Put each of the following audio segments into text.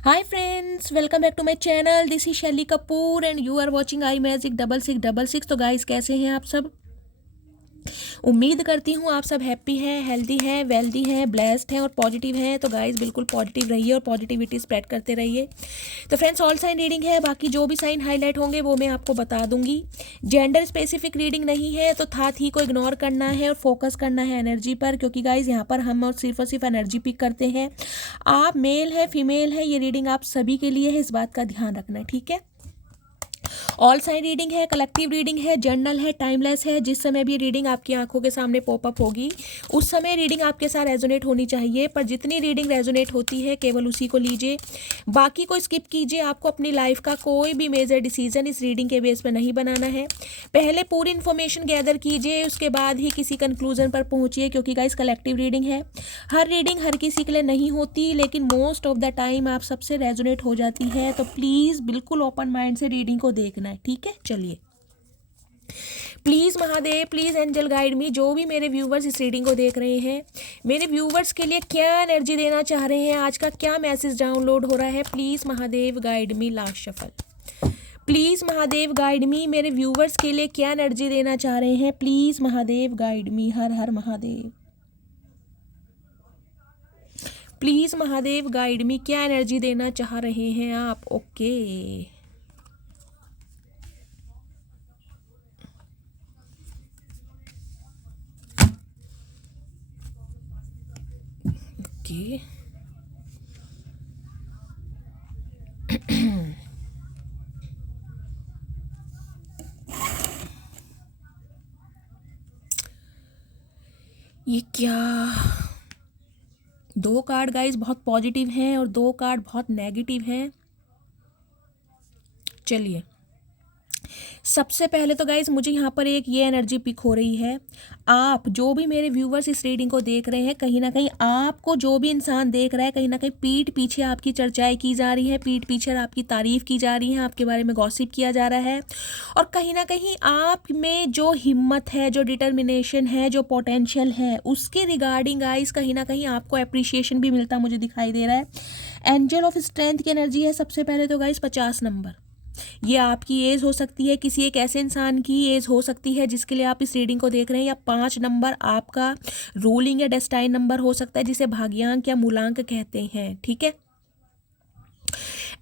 Hi friends, welcome back to my channel. This is Shelly Kapoor and you are watching I magic 6666। तो guys कैसे हैं आप सब? उम्मीद करती हूँ आप सब हैप्पी हैं, हेल्दी हैं, वेल्दी हैं, ब्लेस्ड हैं और पॉजिटिव हैं। तो गाइस बिल्कुल पॉजिटिव रहिए और पॉजिटिविटी स्प्रेड करते रहिए। तो फ्रेंड्स ऑल साइन रीडिंग है, बाकी जो भी साइन हाईलाइट होंगे वो मैं आपको बता दूंगी। जेंडर स्पेसिफिक रीडिंग नहीं है, तो था थी को इग्नोर करना है और फोकस करना है एनर्जी पर, क्योंकि गाइस यहाँ पर हम और सिर्फ एनर्जी पिक करते हैं। आप मेल है फीमेल है, ये रीडिंग आप सभी के लिए है, इस बात का ध्यान रखना है, ठीक है। ऑल साइन रीडिंग है, कलेक्टिव रीडिंग है, जर्नल है, टाइमलेस है। जिस समय भी रीडिंग आपकी आंखों के सामने पॉपअप होगी उस समय रीडिंग आपके साथ रेजोनेट होनी चाहिए, पर जितनी रीडिंग रेजोनेट होती है केवल उसी को लीजिए, बाकी को स्किप कीजिए। आपको अपनी लाइफ का कोई भी मेजर डिसीजन इस रीडिंग के बेस पर नहीं बनाना है। पहले पूरी इन्फॉर्मेशन गैदर कीजिए, उसके बाद ही किसी कंक्लूजन पर पहुंचिए, क्योंकि गाइस कलेक्टिव रीडिंग है। हर रीडिंग हर किसी के लिए नहीं होती, लेकिन मोस्ट ऑफ द टाइम आप सबसे रेजोनेट हो जाती है। तो प्लीज़ बिल्कुल ओपन माइंड से रीडिंग को देखना है, ठीक है। चलिए, please Mahadev, please angel guide me. जो भी मेरे व्यूवर्स इस रीडिंग को देख रहे हैं, मेरे व्यूवर्स के लिए क्या एनर्जी देना चाह रहे हैं, आज का क्या मैसेज डाउनलोड हो रहा है, please Mahadev guide me. Last shuffle. Please Mahadev guide मी, मेरे व्यूवर्स के लिए क्या एनर्जी देना चाह रहे हैं, प्लीज़ महादेव गाइड मी। हर हर महादेव। प्लीज़ महादेव गाइड मी, क्या एनर्जी देना चाह रहे हैं आप? Okay okay. ये क्या, दो कार्ड गाइस बहुत पॉजिटिव हैं और दो कार्ड बहुत नेगेटिव हैं। चलिए, सबसे पहले तो गाइज मुझे यहाँ पर एक ये एनर्जी पिक हो रही है। आप जो भी मेरे व्यूवर्स इस रीडिंग को देख रहे हैं, कहीं ना कहीं आपको जो भी इंसान देख रहा है, कहीं ना कहीं पीठ पीछे आपकी चर्चाएं की जा रही है, पीठ पीछे आपकी तारीफ की जा रही है, आपके बारे में गॉसिप किया जा रहा है। और कहीं ना कहीं आप में जो हिम्मत है, जो डिटर्मिनेशन है, जो पोटेंशियल है, उसके रिगार्डिंग गाइज कहीं ना कहीं आपको अप्रिसिएशन भी मिलता मुझे दिखाई दे रहा है। एंजल ऑफ स्ट्रेंथ की एनर्जी है सबसे पहले तो गाइज 50 नंबर। ये आपकी एज हो सकती है, किसी एक ऐसे इंसान की एज हो सकती है जिसके लिए आप इस रीडिंग को देख रहे हैं, या 5 नंबर आपका रूलिंग या डेस्टाइन नंबर हो सकता है, जिसे भाग्यांक या मूलांक कहते हैं, ठीक है।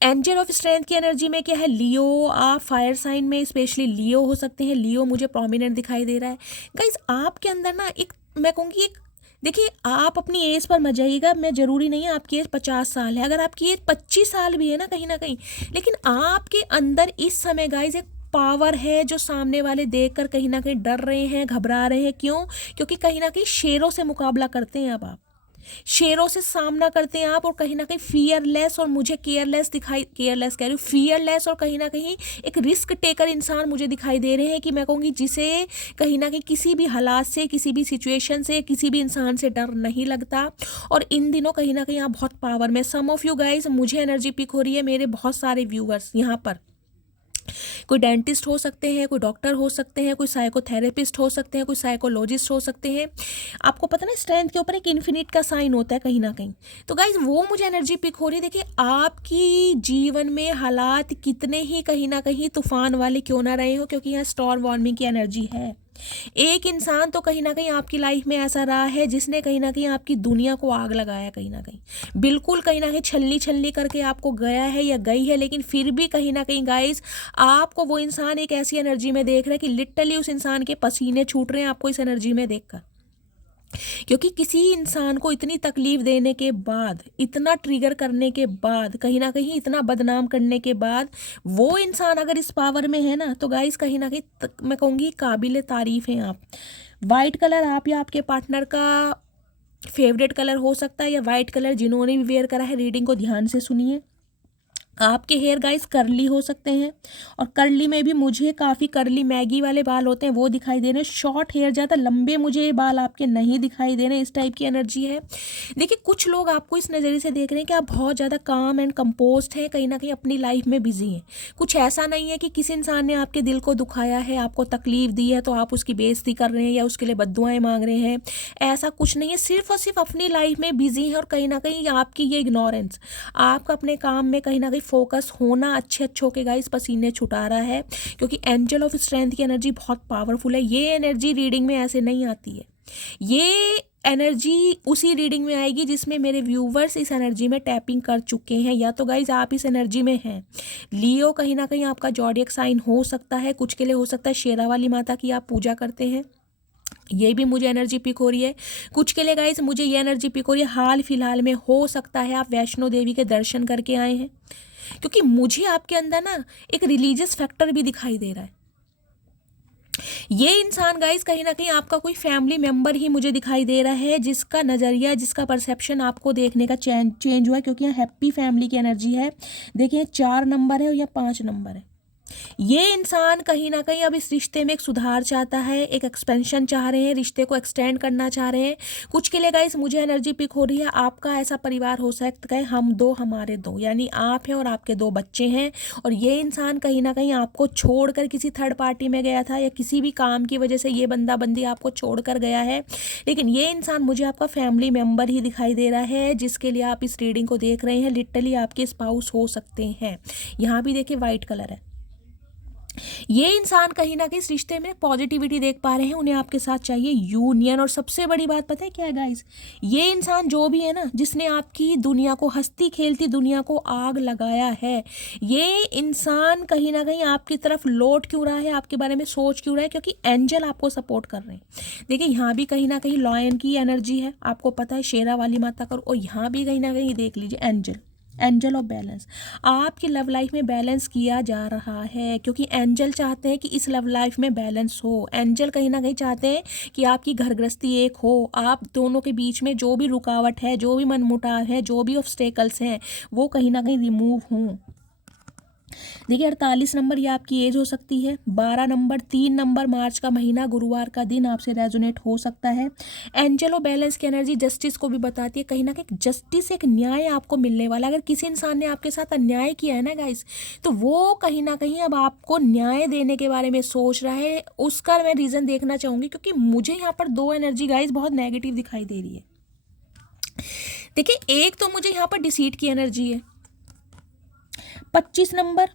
एंजल ऑफ स्ट्रेंथ की एनर्जी में क्या है, लियो। आप फायर साइन में स्पेशली लियो हो सकते हैं, लियो मुझे प्रोमिनेंट दिखाई दे रहा है। गाइज आपके अंदर ना एक, मैं कहूँगी एक, देखिए आप अपनी एज पर मत जाइएगा, मैं ज़रूरी नहीं है आपकी एज 50 साल है, अगर आपकी एज 25 साल भी है ना कहीं ना कहीं, लेकिन आपके अंदर इस समय गाइज एक पावर है जो सामने वाले देखकर कहीं ना कहीं डर रहे हैं, घबरा रहे हैं। क्यों? क्योंकि कहीं ना कहीं शेरों से मुकाबला करते हैं अब आप, शेरों से सामना करते हैं आप, और कहीं ना कहीं फियरलेस, और मुझे केयरलेस कह रही हूँ, फियरलेस, और कहीं ना कहीं एक रिस्क टेकर इंसान मुझे दिखाई दे रहे हैं, कि मैं कहूँगी जिसे कहीं ना कहीं किसी भी हालात से, किसी भी सिचुएशन से, किसी भी इंसान से डर नहीं लगता। और इन दिनों कहीं ना कहीं आप बहुत पावर में, सम ऑफ यू गाइज, मुझे एनर्जी पिक हो रही है, मेरे बहुत सारे व्यूअर्स यहाँ पर कोई डेंटिस्ट हो सकते हैं, कोई डॉक्टर हो सकते हैं, कोई साइकोथेरेपिस्ट हो सकते हैं, कोई साइकोलॉजिस्ट हो सकते हैं। आपको पता ना स्ट्रेंथ के ऊपर एक इन्फिनिट का साइन होता है कहीं ना कहीं, तो गाइज वो मुझे एनर्जी पिक हो रही है। देखिए आपकी जीवन में हालात कितने ही कहीं ना कहीं तूफान वाले क्यों ना रहे हो, क्योंकि यहाँ स्टॉर्म वार्मिंग की एनर्जी है। एक इंसान तो कहीं ना कहीं आपकी लाइफ में ऐसा रहा है जिसने कहीं ना कहीं आपकी दुनिया को आग लगाया, कहीं ना कहीं बिल्कुल कहीं ना कहीं छलनी छलनी करके आपको गया है या गई है, लेकिन फिर भी कहीं ना कहीं गाइज आपको वो इंसान एक ऐसी एनर्जी में देख रहा है कि लिटरली उस इंसान के पसीने छूट रहे हैं आपको इस एनर्जी में देखकर। क्योंकि किसी इंसान को इतनी तकलीफ देने के बाद, इतना ट्रिगर करने के बाद, कहीं ना कहीं इतना बदनाम करने के बाद, वो इंसान अगर इस पावर में है ना, तो गाइस कहीं ना कहीं मैं कहूँगी काबिल तारीफ हैं आप। वाइट कलर आप या आपके पार्टनर का फेवरेट कलर हो सकता है, या वाइट कलर जिन्होंने भी वेयर करा है, रीडिंग को ध्यान से सुनिए। आपके हेयर गाइस करली हो सकते हैं, और करली में भी मुझे काफ़ी करली मैगी वाले बाल होते हैं वो दिखाई दे रहे हैं। शॉर्ट हेयर, ज़्यादा लंबे मुझे ये बाल आपके नहीं दिखाई दे रहे हैं, इस टाइप की एनर्जी है। देखिए कुछ लोग आपको इस नज़रिए से देख रहे हैं कि आप बहुत ज़्यादा काम एंड कंपोस्ट हैं, कहीं ना कहीं अपनी लाइफ में बिजी हैं। कुछ ऐसा नहीं है कि किसी इंसान ने आपके दिल को दुखाया है, आपको तकलीफ दी है तो आप उसकी बेइज्जती कर रहे हैं या उसके लिए बद्दुआएं मांग रहे हैं। ऐसा कुछ नहीं है, सिर्फ और सिर्फ अपनी लाइफ में बिजी हैं, और कहीं ना कहीं आपकी ये इग्नोरेंस, आपका अपने काम में कहीं ना कहीं फोकस होना अच्छे अच्छों के गाइस पसीने छुटा रहा है। क्योंकि एंजल ऑफ स्ट्रेंथ की एनर्जी बहुत पावरफुल है। ये एनर्जी रीडिंग में ऐसे नहीं आती है, ये एनर्जी उसी रीडिंग में आएगी जिसमें मेरे व्यूवर्स इस एनर्जी में टैपिंग कर चुके हैं, या तो गाइज आप इस एनर्जी में हैं। लियो कहीं ना कहीं आपका जॉडियक साइन हो सकता है, कुछ के लिए हो सकता है शेरावाली माता की आप पूजा करते हैं, ये भी मुझे एनर्जी पिक हो रही है। कुछ के लिए गाइज मुझे ये एनर्जी पिक हो रही है, हाल फिलहाल में हो सकता है आप वैष्णो देवी के दर्शन करके आए हैं, क्योंकि मुझे आपके अंदर ना एक रिलीजियस फैक्टर भी दिखाई दे रहा है। ये इंसान गाइस कहीं ना कहीं आपका कोई फैमिली मेंबर ही मुझे दिखाई दे रहा है, जिसका नज़रिया, जिसका परसेप्शन आपको देखने का चेंज हुआ है, क्योंकि यहाँ हैप्पी फैमिली की एनर्जी है। देखिए 4 नंबर है और यहाँ 5 नंबर है। ये इंसान कहीं ना कहीं अब इस रिश्ते में एक सुधार चाहता है, एक एक्सपेंशन चाह रहे हैं, रिश्ते को एक्सटेंड करना चाह रहे हैं। कुछ के लिए गाइस मुझे एनर्जी पिक हो रही है, आपका ऐसा परिवार हो सकता है, हम दो हमारे दो, यानी आप हैं और आपके 2 बच्चे हैं। और ये इंसान कहीं ना कहीं आपको छोड़कर किसी थर्ड पार्टी में गया था, या किसी भी काम की वजह से ये बंदा बंदी आपको छोड़कर गया है। लेकिन ये इंसान मुझे आपका फैमिली मेम्बर ही दिखाई दे रहा है, जिसके लिए आप इस रीडिंग को देख रहे हैं। लिटरली आपके स्पाउस हो सकते हैं। यहाँ भी देखिए वाइट कलर है। ये इंसान कहीं ना कहीं इस रिश्ते में पॉजिटिविटी देख पा रहे हैं, उन्हें आपके साथ चाहिए यूनियन। और सबसे बड़ी बात पता है क्या है गाइस, ये इंसान जो भी है ना, जिसने आपकी दुनिया को, हंसती खेलती दुनिया को आग लगाया है, ये इंसान कहीं ना कहीं आपकी तरफ लौट क्यों रहा है, आपके बारे में सोच क्यों रहा है, क्योंकि एंजल आपको सपोर्ट कर रहे हैं। देखिए यहाँ भी कहीं ना कहीं लॉयन की एनर्जी है, आपको पता है शेरा वाली माता का, और यहाँ भी कहीं ना कहीं देख लीजिए एंजल, एंजल ऑफ बैलेंस। आपकी लव लाइफ में बैलेंस किया जा रहा है, क्योंकि एंजल चाहते हैं कि इस लव लाइफ में बैलेंस हो। एंजल कहीं ना कहीं चाहते हैं कि आपकी घर गृहस्थी एक हो, आप दोनों के बीच में जो भी रुकावट है, जो भी मनमुटाव है, जो भी ऑब्स्टेकल्स हैं, वो कहीं ना कहीं रिमूव हों। देखिए 48 नंबर ये आपकी एज हो सकती है, 12 नंबर 3 नंबर मार्च का महीना गुरुवार का दिन आपसे रेजोनेट हो सकता है। एंजलो बैलेंस की एनर्जी जस्टिस को भी बताती है, कहीं ना कहीं जस्टिस, एक न्याय आपको मिलने वाला। अगर किसी इंसान ने आपके साथ अन्याय किया है ना गाइस, तो वो कहीं ना कहीं अब आपको न्याय देने के बारे में सोच रहा है। उसका मैं रीज़न देखना चाहूँगी, क्योंकि मुझे यहाँ पर 2 एनर्जी गाइस बहुत नेगेटिव दिखाई दे रही है। देखिए एक तो मुझे यहाँ पर डिसीट की एनर्जी है, 25 नंबर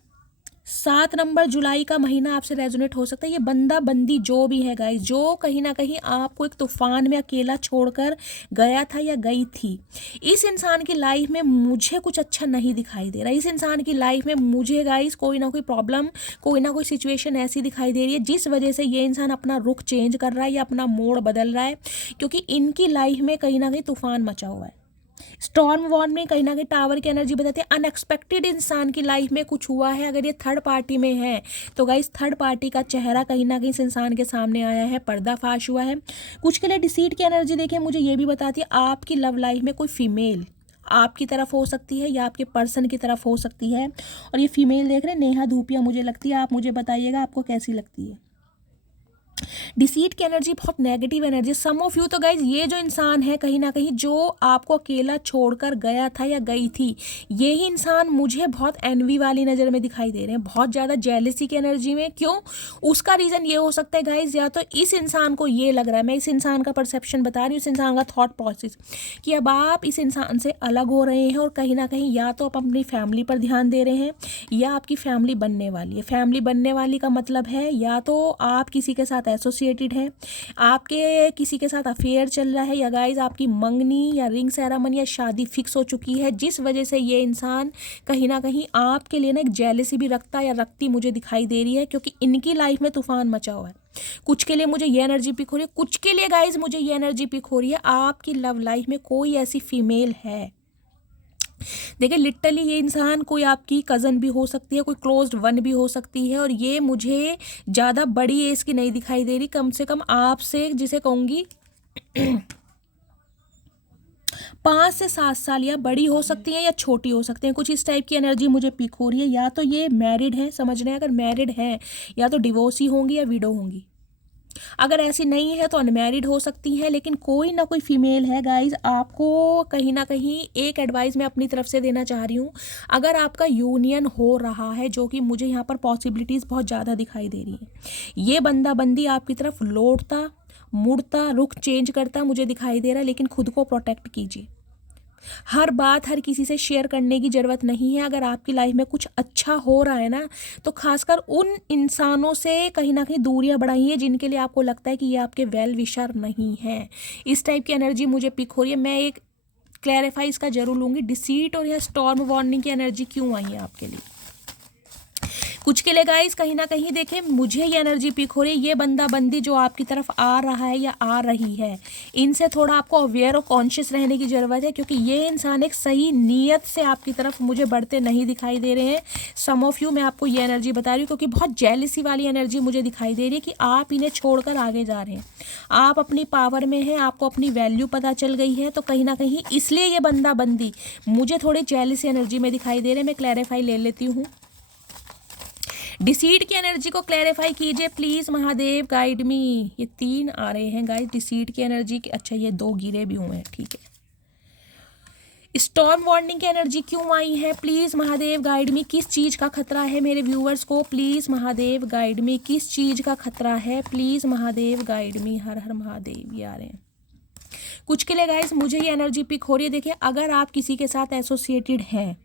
7 नंबर जुलाई का महीना आपसे रेजोनेट हो सकता है। ये बंदा बंदी जो भी है गाइस, जो कहीं ना कहीं आपको एक तूफान में अकेला छोड़कर गया था या गई थी, इस इंसान की लाइफ में मुझे कुछ अच्छा नहीं दिखाई दे रहा। इस इंसान की लाइफ में मुझे गाइस कोई ना कोई प्रॉब्लम, कोई ना कोई सिचुएशन ऐसी दिखाई दे रही है, जिस वजह से ये इंसान अपना रुख चेंज कर रहा है या अपना मोड़ बदल रहा है, क्योंकि इनकी लाइफ में कहीं ना कहीं तूफान मचा हुआ है। स्टॉर्म वॉर्न में कहीं ना कहीं टावर की एनर्जी बताती है, अनएक्सपेक्टेड इंसान की लाइफ में कुछ हुआ है। अगर ये थर्ड पार्टी में है तो गाइस थर्ड पार्टी का चेहरा कहीं ना कहीं इस इंसान के सामने आया है, पर्दाफाश हुआ है। कुछ के लिए डिसीट की एनर्जी देखिए मुझे ये भी बताती है, आपकी लव लाइफ में कोई फीमेल आपकी तरफ हो सकती है या आपके पर्सन की तरफ हो सकती है। और ये फीमेल देख रहे हैं नेहा धूपिया मुझे लगती है, आप मुझे बताइएगा आपको कैसी लगती है। डिसीट की एनर्जी बहुत negative energy. Some of you तो गाइज ये जो इंसान है कहीं ना कहीं जो आपको अकेला छोड़कर गया था या गई थी, ये ही इंसान मुझे बहुत एनवी वाली नज़र में दिखाई दे रहे हैं, बहुत ज़्यादा जेलसी की एनर्जी में। क्यों? उसका रीज़न ये हो सकता है गाइज, या तो इस इंसान को ये लग रहा है, मैं इस इंसान का परसेप्शन बता रही हूँ, इस इंसान का थॉट प्रोसेस, कि अब आप इस इंसान से अलग हो रहे हैं और कहीं ना कहीं या तो आप अपनी फैमिली पर ध्यान दे रहे हैं या आपकी फैमिली बनने वाली है। फैमिली बनने वाली का मतलब है या तो आप किसी के साथ एसोसिएटेड है, आपके किसी के साथ अफेयर चल रहा है, या गाइज आपकी मंगनी या रिंग सेरेमनी या शादी फिक्स हो चुकी है, जिस वजह से ये इंसान कहीं ना कहीं आपके लिए ना एक जेलसी भी रखता या रखती मुझे दिखाई दे रही है, क्योंकि इनकी लाइफ में तूफान मचा हुआ है। कुछ के लिए मुझे ये एनर्जी पिक हो रही है, कुछ के लिए गाइज मुझे ये एनर्जी पिक हो रही है, आपकी लव लाइफ में कोई ऐसी फीमेल है। देखिए लिटरली ये इंसान कोई आपकी कज़न भी हो सकती है, कोई क्लोज्ड वन भी हो सकती है, और ये मुझे ज़्यादा बड़ी एज की नहीं दिखाई दे रही, कम से कम आपसे जिसे कहूँगी 5 से 7 साल, या बड़ी हो सकती हैं या छोटी हो सकती हैं, कुछ इस टाइप की एनर्जी मुझे पिक हो रही है। या तो ये मैरिड है, समझ रहे हैं, अगर मैरिड है या तो डिवोर्सी होंगी या विडो होंगी। अगर ऐसी नहीं है तो अनमैरिड हो सकती हैं, लेकिन कोई ना कोई फीमेल है गाइज। आपको कहीं ना कहीं एक एडवाइस मैं अपनी तरफ से देना चाह रही हूँ। अगर आपका यूनियन हो रहा है, जो कि मुझे यहाँ पर पॉसिबिलिटीज़ बहुत ज़्यादा दिखाई दे रही हैं, ये बंदा बंदी आपकी तरफ लौटता मुड़ता रुख चेंज करता मुझे दिखाई दे रहा है, लेकिन खुद को प्रोटेक्ट कीजिए। हर बात हर किसी से शेयर करने की ज़रूरत नहीं है। अगर आपकी लाइफ में कुछ अच्छा हो रहा है ना, तो खासकर उन इंसानों से कहीं ना कहीं दूरियां बढ़ाइए जिनके लिए आपको लगता है कि ये आपके वेल विशर नहीं है। इस टाइप की एनर्जी मुझे पिक हो रही है। मैं एक क्लैरिफाई इसका जरूर लूँगी, डिसीट और यह स्टॉर्म वार्निंग की एनर्जी क्यों आई है आपके लिए। कुछ के लिए गाइस कहीं ना कहीं देखें, मुझे ये एनर्जी पिक हो रही है, ये बंदा बंदी जो आपकी तरफ आ रहा है या आ रही है, इनसे थोड़ा आपको अवेयर और कॉन्शियस रहने की ज़रूरत है, क्योंकि ये इंसान एक सही नीयत से आपकी तरफ मुझे बढ़ते नहीं दिखाई दे रहे हैं। सम ऑफ यू, मैं आपको ये एनर्जी बता रही हूँ, क्योंकि बहुत जेलसी वाली एनर्जी मुझे दिखाई दे रही है कि आप इन्हें छोड़कर आगे जा रहे हैं। आप अपनी पावर में हैं, आपको अपनी वैल्यू पता चल गई है, तो कहीं ना कहीं इसलिए ये बंदा बंदी मुझे थोड़ी जेलसी एनर्जी में दिखाई दे रहे हैं। मैं क्लैरिफाई ले लेती हूँ। डिसीट की एनर्जी को क्लैरिफाई कीजिए प्लीज महादेव, गाइड मी। ये 3 आ रहे हैं गाइस डिसीट की एनर्जी के। अच्छा, ये 2 गिरे भी हुए हैं, ठीक है। स्टॉर्म वार्निंग की एनर्जी क्यों आई है प्लीज महादेव, गाइड मी। किस चीज का खतरा है मेरे व्यूअर्स को, प्लीज महादेव गाइड मी। किस चीज का खतरा है प्लीज महादेव गाइड मी। हर हर महादेव। ये आ रहे हैं कुछ के लिए गाइस, मुझे ये एनर्जी पिक हो रही है। देखिए, अगर आप किसी के साथ एसोसिएटेड हैं,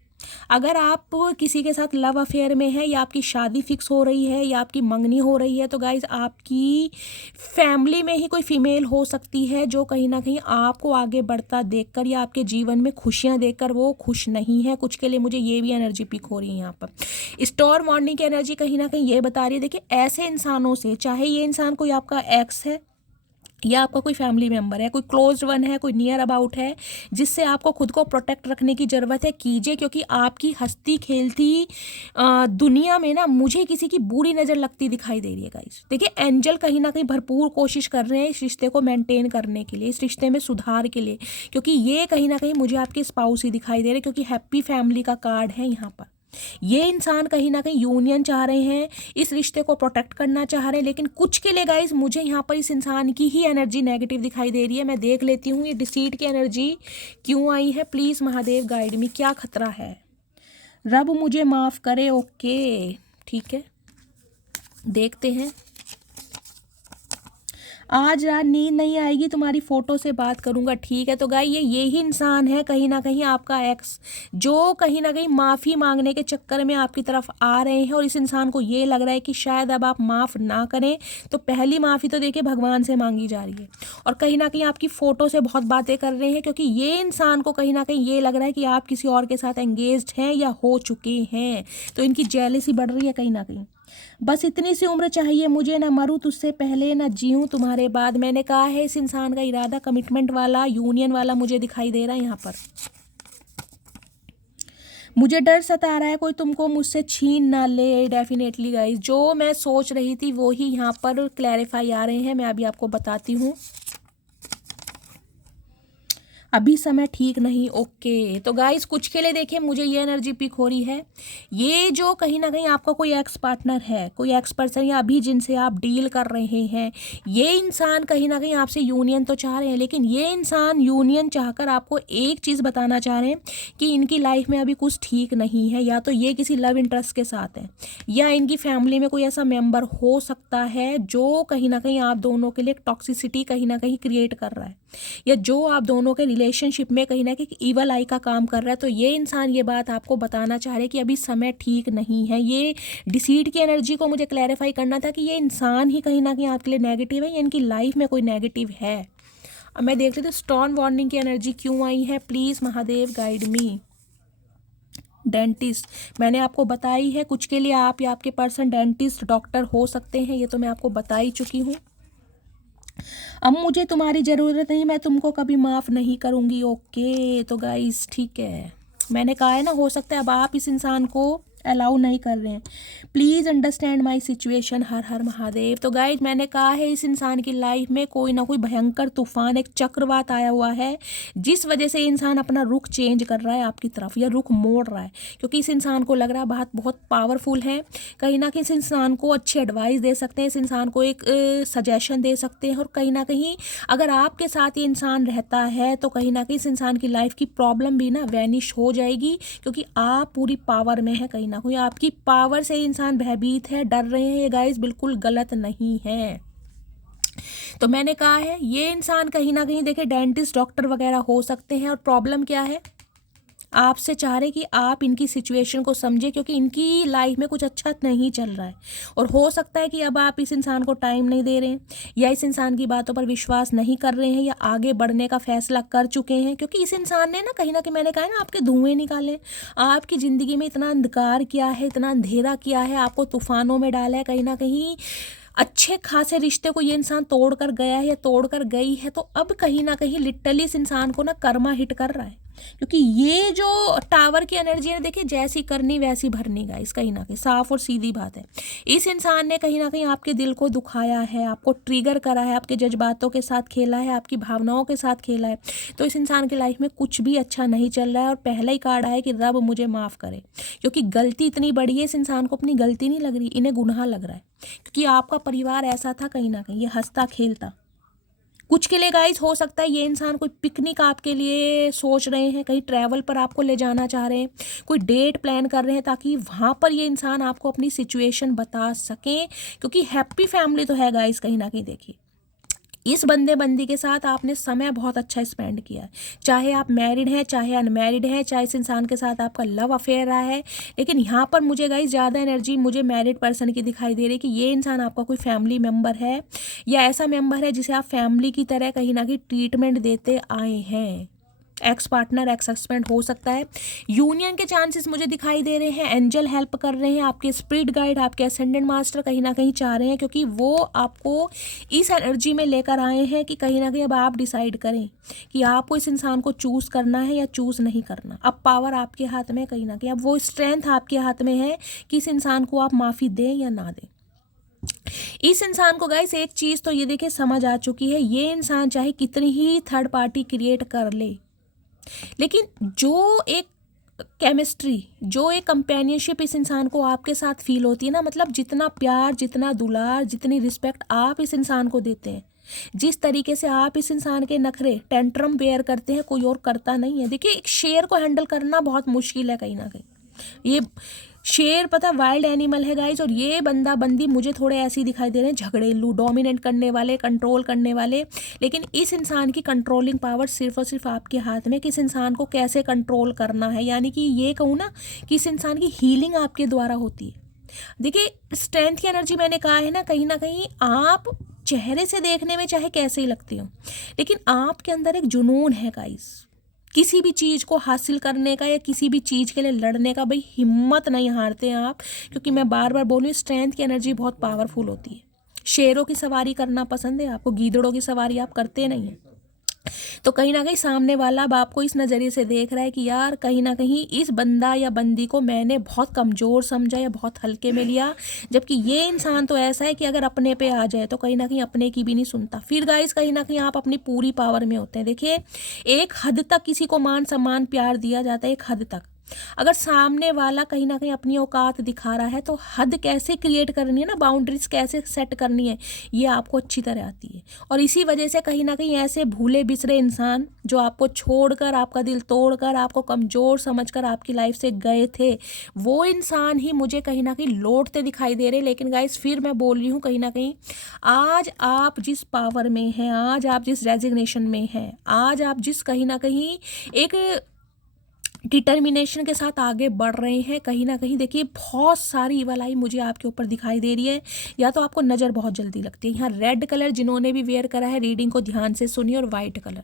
अगर आप किसी के साथ लव अफेयर में है, या आपकी शादी फिक्स हो रही है, या आपकी मंगनी हो रही है, तो गाइज आपकी फैमिली में ही कोई फीमेल हो सकती है जो कहीं ना कहीं आपको आगे बढ़ता देखकर या आपके जीवन में खुशियां देखकर वो खुश नहीं है। कुछ के लिए मुझे ये भी एनर्जी पिक हो रही है यहाँ पर। स्टॉर्म वार्निंग की एनर्जी कहीं ना कहीं ये बता रही है, देखिए ऐसे इंसानों से, चाहे ये इंसान कोई आपका एक्स है या आपका कोई फैमिली मेंबर है, कोई क्लोज्ड वन है, कोई नियर अबाउट है, जिससे आपको खुद को प्रोटेक्ट रखने की ज़रूरत है, कीजिए। क्योंकि आपकी हंसती खेलती दुनिया में ना मुझे किसी की बुरी नज़र लगती दिखाई दे रही है गाइस। देखिए, एंजल कहीं ना कहीं भरपूर कोशिश कर रहे हैं इस रिश्ते को मेंटेन करने के लिए, इस रिश्ते में सुधार के लिए, क्योंकि ये कहीं ना कहीं मुझे आपके स्पाउस ही दिखाई दे रहे हैं, क्योंकि हैप्पी फैमिली का कार्ड है यहाँ पर। ये इंसान कहीं ना कहीं यूनियन चाह रहे हैं, इस रिश्ते को प्रोटेक्ट करना चाह रहे हैं, लेकिन कुछ के लिए गाइस मुझे यहाँ पर इस इंसान की ही एनर्जी नेगेटिव दिखाई दे रही है। मैं देख लेती हूँ ये डिसीट की एनर्जी क्यों आई है प्लीज महादेव गाइड मी। क्या खतरा है, रब मुझे माफ करे। ओके, ठीक है, देखते हैं। आज रात नींद नहीं आएगी, तुम्हारी फ़ोटो से बात करूंगा, ठीक है। तो गाई ये यही इंसान है कहीं ना कहीं आपका एक्स, जो कहीं ना कहीं माफ़ी मांगने के चक्कर में आपकी तरफ आ रहे हैं, और इस इंसान को ये लग रहा है कि शायद अब आप माफ़ ना करें, तो पहली माफ़ी तो देखिए भगवान से मांगी जा रही है, और कहीं ना कहीं आपकी फ़ोटो से बहुत बातें कर रहे हैं, क्योंकि ये इंसान को कहीं ना कहीं ये लग रहा है कि आप किसी और के साथ एंगेज्ड हैं या हो चुके हैं, तो इनकी जेलसी बढ़ रही है कहीं ना कहीं। बस इतनी सी उम्र चाहिए मुझे, ना मरूं तुझसे पहले ना जीऊं तुम्हारे बाद। मैंने कहा है इस इंसान का इरादा कमिटमेंट वाला, यूनियन वाला मुझे दिखाई दे रहा है यहाँ पर। मुझे डर सता रहा है कोई तुमको मुझसे छीन ना ले। डेफिनेटली गाइस, जो मैं सोच रही थी वो ही यहाँ पर क्लैरिफाई आ रहे हैं। मैं अभी आपको बताती हूँ। अभी समय ठीक नहीं, ओके। तो गाइस कुछ के लिए देखिए मुझे ये एनर्जी पिक हो रही है, ये जो कहीं ना कहीं आपका कोई एक्स पार्टनर है, कोई एक्स पर्सन, या अभी जिनसे आप डील कर रहे हैं, ये इंसान कहीं ना कहीं आपसे यूनियन तो चाह रहे हैं, लेकिन ये इंसान यूनियन चाहकर आपको एक चीज़ बताना चाह रहे हैं कि इनकी लाइफ में अभी कुछ ठीक नहीं है। या तो ये किसी लव इंटरेस्ट के साथ है, या इनकी फैमिली में कोई ऐसा मेंबर हो सकता है जो कहीं ना कहीं आप दोनों के लिए टॉक्सिसिटी कहीं ना कहीं क्रिएट कर रहा है, या जो आप दोनों के रिलेशनशिप में कहीं ना कहीं ईवल आई का काम कर रहा है। तो ये इंसान ये बात आपको बताना चाह रहे हैं कि अभी समय ठीक नहीं है। ये डिसीट की एनर्जी को मुझे क्लैरिफाई करना था कि ये इंसान ही कहीं ना कहीं आपके लिए नेगेटिव है, या इनकी लाइफ में कोई नेगेटिव है। अब मैं देख लेती हूँ स्टॉर्म वार्निंग की एनर्जी क्यों आई है please Mahadev guide me. Dentist, मैंने आपको बताई है, कुछ के लिए आप या आपके पर्सन डेंटिस्ट डॉक्टर हो सकते हैं, ये तो मैं आपको बता ही चुकी हूँ। अब मुझे तुम्हारी ज़रूरत नहीं, मैं तुमको कभी माफ़ नहीं करूँगी। ओके, तो गाइस ठीक है, मैंने कहा है ना, हो सकता है अब आप इस इंसान को अलाउ नहीं कर रहे हैं। Please understand my situation. हर हर महादेव। तो गाइज मैंने कहा है इस इंसान की लाइफ में कोई ना कोई भयंकर तूफान, एक चक्रवात आया हुआ है, जिस वजह से इंसान अपना रुख चेंज कर रहा है आपकी तरफ, या रुख मोड़ रहा है, क्योंकि इस इंसान को लग रहा है बात बहुत पावरफुल है। कहीं ना कहीं इस इंसान को अच्छी एडवाइस दे सकते हैं, इस इंसान को एक सजेशन दे सकते हैं, और कहीं ना कहीं अगर आपके साथ ये इंसान रहता है तो कहीं ना कहीं इस इंसान की लाइफ की प्रॉब्लम भी ना वैनिश हो जाएगी, क्योंकि आप पूरी पावर में है। कहीं ना कहीं आपकी पावर से इंसान भयभीत है, डर रहे हैं। ये गाइस बिल्कुल गलत नहीं है। तो मैंने कहा है ये इंसान कहीं ना कहीं देखिए डेंटिस्ट, डॉक्टर वगैरह हो सकते हैं, और प्रॉब्लम क्या है, आपसे चाह रहे कि आप इनकी सिचुएशन को समझे, क्योंकि इनकी लाइफ में कुछ अच्छा नहीं चल रहा है, और हो सकता है कि अब आप इस इंसान को टाइम नहीं दे रहे हैं, या इस इंसान की बातों पर विश्वास नहीं कर रहे हैं, या आगे बढ़ने का फैसला कर चुके हैं, क्योंकि इस इंसान ने ना कहीं मैंने कहा है ना आपके धुएं निकाले, आपकी ज़िंदगी में इतना अंधकार किया है, इतना अंधेरा किया है, आपको तूफानों में डाला है। कहीं ना कहीं अच्छे खासे रिश्ते को ये इंसान तोड़ कर गया है या तोड़ कर गई है, तो अब कहीं ना कहीं लिटरली इस इंसान को ना कर्मा हिट कर रहा है, क्योंकि ये जो टावर की एनर्जी है देखिए, जैसी करनी वैसी भरनी गाइस। कहीं ना कहीं साफ और सीधी बात है, इस इंसान ने कहीं ना कहीं आपके दिल को दुखाया है, आपको ट्रिगर करा है, आपके जज्बातों के साथ खेला है, आपकी भावनाओं के साथ खेला है। तो इस इंसान की लाइफ में कुछ भी अच्छा नहीं चल रहा है, और पहला ही कार्ड आया कि रब मुझे माफ़ करे, क्योंकि गलती इतनी बड़ी है, इस इंसान को अपनी गलती नहीं लग रही, इन्हें गुनाह लग रहा है, क्योंकि आपका परिवार ऐसा था, कहीं ना कहीं ये हंसता खेलता। कुछ के लिए गाइस हो सकता है ये इंसान कोई पिकनिक आपके लिए सोच रहे हैं, कहीं ट्रैवल पर आपको ले जाना चाह रहे हैं, कोई डेट प्लान कर रहे हैं, ताकि वहाँ पर ये इंसान आपको अपनी सिचुएशन बता सकें, क्योंकि हैप्पी फैमिली तो है गाइस। कहीं ना कहीं देखिए इस बंदे बंदी के साथ आपने समय बहुत अच्छा स्पेंड किया है, चाहे आप मैरिड हैं चाहे अनमैरिड हैं, चाहे इस इंसान के साथ आपका लव अफेयर रहा है, लेकिन यहाँ पर मुझे गाइस ज़्यादा एनर्जी मुझे मैरिड पर्सन की दिखाई दे रही है कि ये इंसान आपका कोई फैमिली मेम्बर है, या ऐसा मेम्बर है जिसे आप फैमिली की तरह कहीं ना कहीं ट्रीटमेंट देते आए हैं। एक्स पार्टनर, एक्स हस्बैंड हो सकता है। यूनियन के चांसेस मुझे दिखाई दे रहे हैं, एंजल हेल्प कर रहे हैं, आपके स्पिरिट गाइड, आपके असेंडेंट मास्टर कहीं ना कहीं चाह रहे हैं, क्योंकि वो आपको इस एनर्जी में लेकर आए हैं कि कहीं ना कहीं अब आप डिसाइड करें कि आपको इस इंसान को चूज़ करना है या चूज़ नहीं करना। अब पावर आपके हाथ में, कहीं ना कहीं अब वो स्ट्रेंथ आपके हाथ में है कि इस इंसान को आप माफ़ी दें या ना दें। इस इंसान को गाइस एक चीज़ तो ये देखिए समझ आ चुकी है, ये इंसान चाहे कितनी ही थर्ड पार्टी क्रिएट कर ले, लेकिन जो एक केमिस्ट्री, जो एक कंपेनियनशिप इस इंसान को आपके साथ फील होती है ना, मतलब जितना प्यार, जितना दुलार, जितनी रिस्पेक्ट आप इस इंसान को देते हैं, जिस तरीके से आप इस इंसान के नखरे टेंट्रम बेयर करते हैं, कोई और करता नहीं है। देखिए एक शेर को हैंडल करना बहुत मुश्किल है, कहीं ना कहीं ये शेर पता वाइल्ड एनिमल है गाइज, और ये बंदा बंदी मुझे थोड़े ऐसे ही दिखाई दे रहे हैं, झगड़ेलू, डोमिनेट करने वाले, कंट्रोल करने वाले। लेकिन इस इंसान की कंट्रोलिंग पावर सिर्फ और सिर्फ आपके हाथ में कि इस इंसान को कैसे कंट्रोल करना है। यानी कि ये कहूँ ना कि इस इंसान की हीलिंग आपके द्वारा होती है। देखिए स्ट्रेंथ की एनर्जी मैंने कहा है ना कहीं आप चेहरे से देखने में चाहे कैसे ही लगती हो, लेकिन आपके अंदर एक जुनून है गाइस, किसी भी चीज़ को हासिल करने का या किसी भी चीज़ के लिए लड़ने का। भाई हिम्मत नहीं हारते हैं आप, क्योंकि मैं बार बार बोल रही हूँ स्ट्रेंथ की एनर्जी बहुत पावरफुल होती है। शेरों की सवारी करना पसंद है आपको, गीदड़ों की सवारी आप करते नहीं हैं। तो कहीं ना कहीं सामने वाला अब आपको इस नज़रिए से देख रहा है कि यार कहीं ना कहीं इस बंदा या बंदी को मैंने बहुत कमज़ोर समझा या बहुत हल्के में लिया, जबकि ये इंसान तो ऐसा है कि अगर अपने पे आ जाए तो कहीं ना कहीं अपने की भी नहीं सुनता। फिर गाइस कहीं ना कहीं आप अपनी पूरी पावर में होते हैं। देखिए एक हद तक किसी को मान सम्मान प्यार दिया जाता है, एक हद तक। अगर सामने वाला कहीं ना कहीं अपनी औकात दिखा रहा है तो हद कैसे क्रिएट करनी है ना, बाउंड्रीज कैसे सेट करनी है, ये आपको अच्छी तरह आती है। और इसी वजह से कहीं ना कहीं ऐसे भूले बिसरे इंसान जो आपको छोड़कर, आपका दिल तोड़कर, आपको कमज़ोर समझकर आपकी लाइफ से गए थे, वो इंसान ही मुझे कहीं ना कहीं लौटते दिखाई दे रहे। लेकिन गाइस फिर मैं बोल रही हूँ कहीं ना कहीं आज आप जिस पावर में हैं, आज आप जिस रेजिग्नेशन में हैं, आज आप जिस कहीं ना कहीं एक डिटर्मिनेशन के साथ आगे बढ़ रहे हैं, कहीं ना कहीं देखिए बहुत सारी इवल आई मुझे आपके ऊपर दिखाई दे रही है, या तो आपको नज़र बहुत जल्दी लगती है। यहाँ रेड कलर जिन्होंने भी वेयर करा है रीडिंग को ध्यान से सुनिए, और वाइट कलर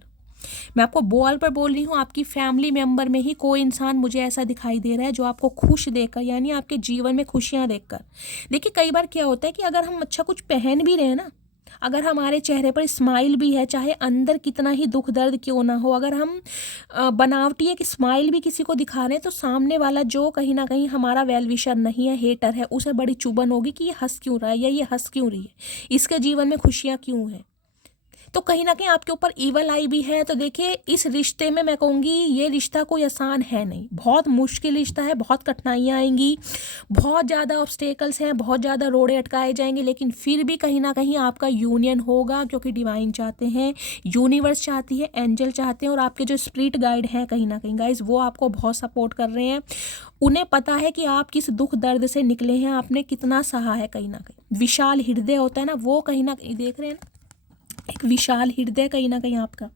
मैं आपको बॉल पर बोल रही हूँ, आपकी फैमिली मेम्बर में ही कोई इंसान मुझे ऐसा दिखाई दे रहा है जो आपको खुश देखकर, यानी आपके जीवन में खुशियाँ देखकर। देखिए कई बार क्या होता है कि अगर हम अच्छा कुछ पहन भी रहे हैं ना, अगर हमारे चेहरे पर स्माइल भी है, चाहे अंदर कितना ही दुख दर्द क्यों ना हो, अगर हम बनावटी एक स्माइल भी किसी को दिखा रहे हैं तो सामने वाला जो कहीं ना कहीं हमारा वेल विशर नहीं है, हेटर है, उसे बड़ी चुभन होगी कि ये हंस क्यों रहा है या ये हंस क्यों रही है, इसके जीवन में खुशियाँ क्यों हैं। तो कहीं ना कहीं आपके ऊपर ईवल आई भी है। तो देखिए, इस रिश्ते में मैं कहूँगी ये रिश्ता कोई आसान है नहीं, बहुत मुश्किल रिश्ता है, बहुत कठिनाइयाँ आएंगी, बहुत ज़्यादा ऑब्स्टेकल्स हैं, बहुत ज़्यादा रोड़े अटकाए जाएंगे, लेकिन फिर भी कहीं ना कहीं आपका यूनियन होगा, क्योंकि डिवाइन चाहते हैं, यूनिवर्स चाहती है, एंजल चाहते हैं, और आपके जो स्पिरिट गाइड हैं कहीं ना कहीं गाइस वो आपको बहुत सपोर्ट कर रहे हैं। उन्हें पता है कि आप किस दुख दर्द से निकले हैं, आपने कितना सहा है। कहीं ना कहीं विशाल हृदय होता है ना, वो कहीं ना कहीं देख रहे हैं ना, एक विशाल हृदय कहीं ना कहीं आपका।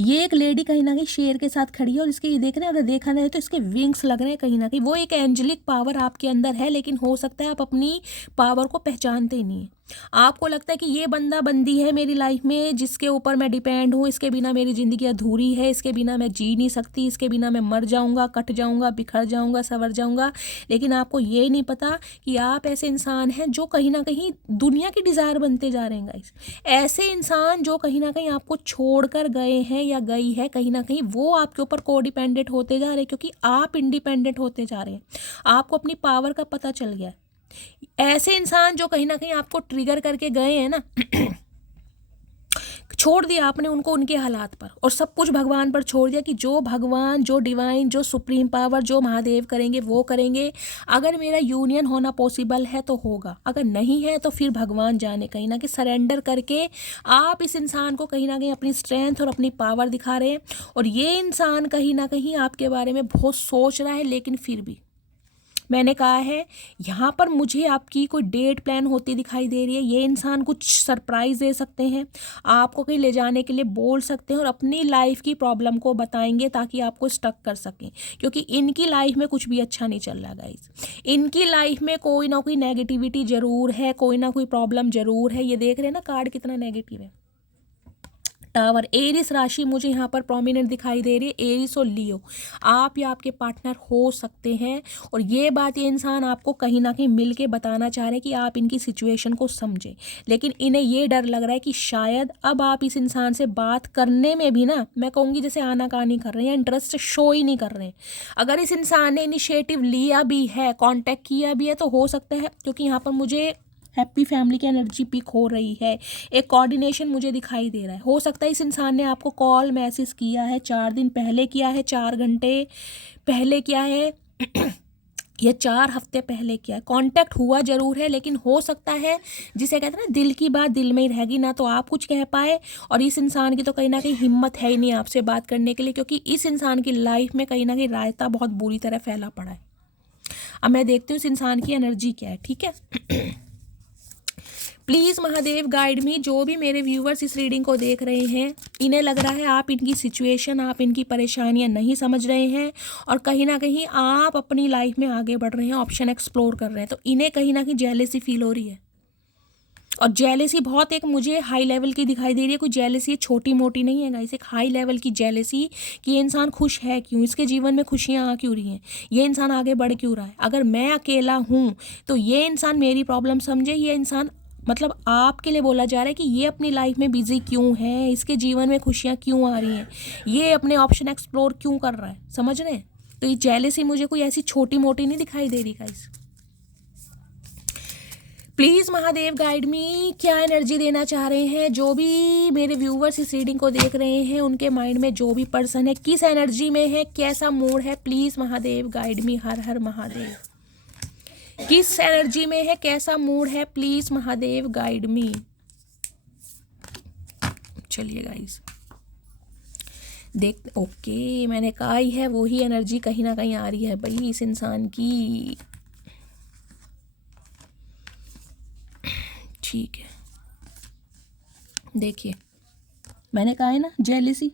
ये एक लेडी कहीं ना कहीं शेर के साथ खड़ी है, और इसके ये देख रहे हैं, अगर देखा जाए तो इसके विंग्स लग रहे हैं कहीं ना कहीं। वो एक एंजेलिक पावर आपके अंदर है, लेकिन हो सकता है आप अपनी पावर को पहचानते ही नहीं है। आपको लगता है कि ये बंदा बंदी है मेरी लाइफ में, जिसके ऊपर मैं डिपेंड हूँ, इसके बिना मेरी ज़िंदगी अधूरी है, इसके बिना मैं जी नहीं सकती, इसके बिना मैं मर जाऊँगा, कट जाऊँगा, बिखर जाऊँगा, संवर जाऊँगा। लेकिन आपको ये नहीं पता कि आप ऐसे इंसान हैं जो कहीं ना कहीं दुनिया की डिज़ायर बनते जा रहे हैं गाइस। ऐसे इंसान जो कहीं ना कहीं आपको छोड़कर गए हैं या गई है, कहीं ना कहीं वो आपके ऊपर को डिपेंडेंट होते जा रहे हैं, क्योंकि आप इंडिपेंडेंट होते जा रहे हैं, आपको अपनी पावर का पता चल गया है। ऐसे इंसान जो कहीं ना कहीं आपको ट्रिगर करके गए हैं ना, छोड़ दिया आपने उनको उनके हालात पर, और सब कुछ भगवान पर छोड़ दिया कि जो भगवान, जो डिवाइन, जो सुप्रीम पावर, जो महादेव करेंगे वो करेंगे। अगर मेरा यूनियन होना पॉसिबल है तो होगा, अगर नहीं है तो फिर भगवान जाने। कहीं ना कहीं सरेंडर करके आप इस इंसान को कहीं ना कहीं अपनी स्ट्रेंथ और अपनी पावर दिखा रहे हैं, और ये इंसान कहीं ना कहीं आपके बारे में बहुत सोच रहा है। लेकिन फिर भी मैंने कहा है, यहाँ पर मुझे आपकी कोई डेट प्लान होती दिखाई दे रही है। ये इंसान कुछ सरप्राइज़ दे सकते हैं, आपको कहीं ले जाने के लिए बोल सकते हैं, और अपनी लाइफ की प्रॉब्लम को बताएंगे ताकि आपको स्टक कर सकें, क्योंकि इनकी लाइफ में कुछ भी अच्छा नहीं चल रहा गाइस। इनकी लाइफ में कोई ना कोई नेगेटिविटी ज़रूर है, कोई ना कोई प्रॉब्लम ज़रूर है। ये देख रहे हैं ना कार्ड कितना नेगेटिव है। टावर, एरिस राशि मुझे यहाँ पर प्रोमिनेंट दिखाई दे रही है। एरिस और लियो, आप या आपके पार्टनर हो सकते हैं, और ये बात ये इंसान आपको कहीं ना कहीं मिल के बताना चाह रहे हैं कि आप इनकी सिचुएशन को समझें। लेकिन इन्हें ये डर लग रहा है कि शायद अब आप इस इंसान से बात करने में भी ना, मैं कहूँगी जैसे आनाकानी कर रहे हैं, इंटरेस्ट शो ही नहीं कर रहे हैं। अगर इस इंसान ने इनिशिएटिव लिया भी है, कॉन्टैक्ट किया भी है, तो हो सकता है, क्योंकि यहाँ पर मुझे हैप्पी फैमिली की एनर्जी पिक हो रही है, एक कोऑर्डिनेशन मुझे दिखाई दे रहा है। हो सकता है इस इंसान ने आपको कॉल मैसेज किया है, 4 दिन पहले किया है, 4 घंटे पहले किया है या 4 हफ्ते पहले किया है। कांटेक्ट हुआ ज़रूर है, लेकिन हो सकता है जिसे कहते हैं ना, दिल की बात दिल में ही रहेगी, ना तो आप कुछ कह पाए, और इस इंसान की तो कहीं ना कहीं हिम्मत है ही नहीं आपसे बात करने के लिए, क्योंकि इस इंसान की लाइफ में कहीं ना कहीं रायता बहुत बुरी तरह फैला पड़ा है। अब मैं देखती हूँ इस इंसान की एनर्जी क्या है, ठीक है। प्लीज़ महादेव गाइड मी, जो भी मेरे व्यूवर्स इस रीडिंग को देख रहे हैं, इन्हें लग रहा है आप इनकी सिचुएशन, आप इनकी परेशानियां नहीं समझ रहे हैं, और कहीं ना कहीं आप अपनी लाइफ में आगे बढ़ रहे हैं, ऑप्शन एक्सप्लोर कर रहे हैं। तो इन्हें कहीं ना कहीं जेलेसी फील हो रही है, और जेलेसी बहुत एक मुझे हाई लेवल की दिखाई दे रही है। कोई जेलेसी छोटी मोटी नहीं है गाइस, एक हाई लेवल की जेलेसी कि ये इंसान खुश है क्यों, इसके जीवन में खुशियाँ आ क्यों रही हैं, ये इंसान आगे बढ़ क्यों रहा है। अगर मैं अकेला हूँ तो ये इंसान मेरी प्रॉब्लम समझे, ये इंसान मतलब आपके लिए बोला जा रहा है कि ये अपनी लाइफ में बिजी क्यों है, इसके जीवन में खुशियाँ क्यों आ रही हैं, ये अपने ऑप्शन एक्सप्लोर क्यों कर रहा है, समझ रहे हैं। तो ये जेलेसी मुझे कोई ऐसी छोटी मोटी नहीं दिखाई दे रही गाइस। प्लीज़ महादेव गाइड मी, क्या एनर्जी देना चाह रहे हैं जो भी मेरे व्यूवर्स इस रीडिंग को देख रहे हैं, उनके माइंड में जो भी पर्सन है किस एनर्जी में है, कैसा मूड है। प्लीज़ महादेव गाइड मी, हर हर महादेव। किस एनर्जी में है, कैसा मूड है, प्लीज़ महादेव गाइड मी। चलिए गाइस देख, ओके मैंने कहा ही है, वही एनर्जी कहीं ना कहीं आ रही है भाई इस इंसान की। ठीक है, देखिए मैंने कहा है ना, जेलिसी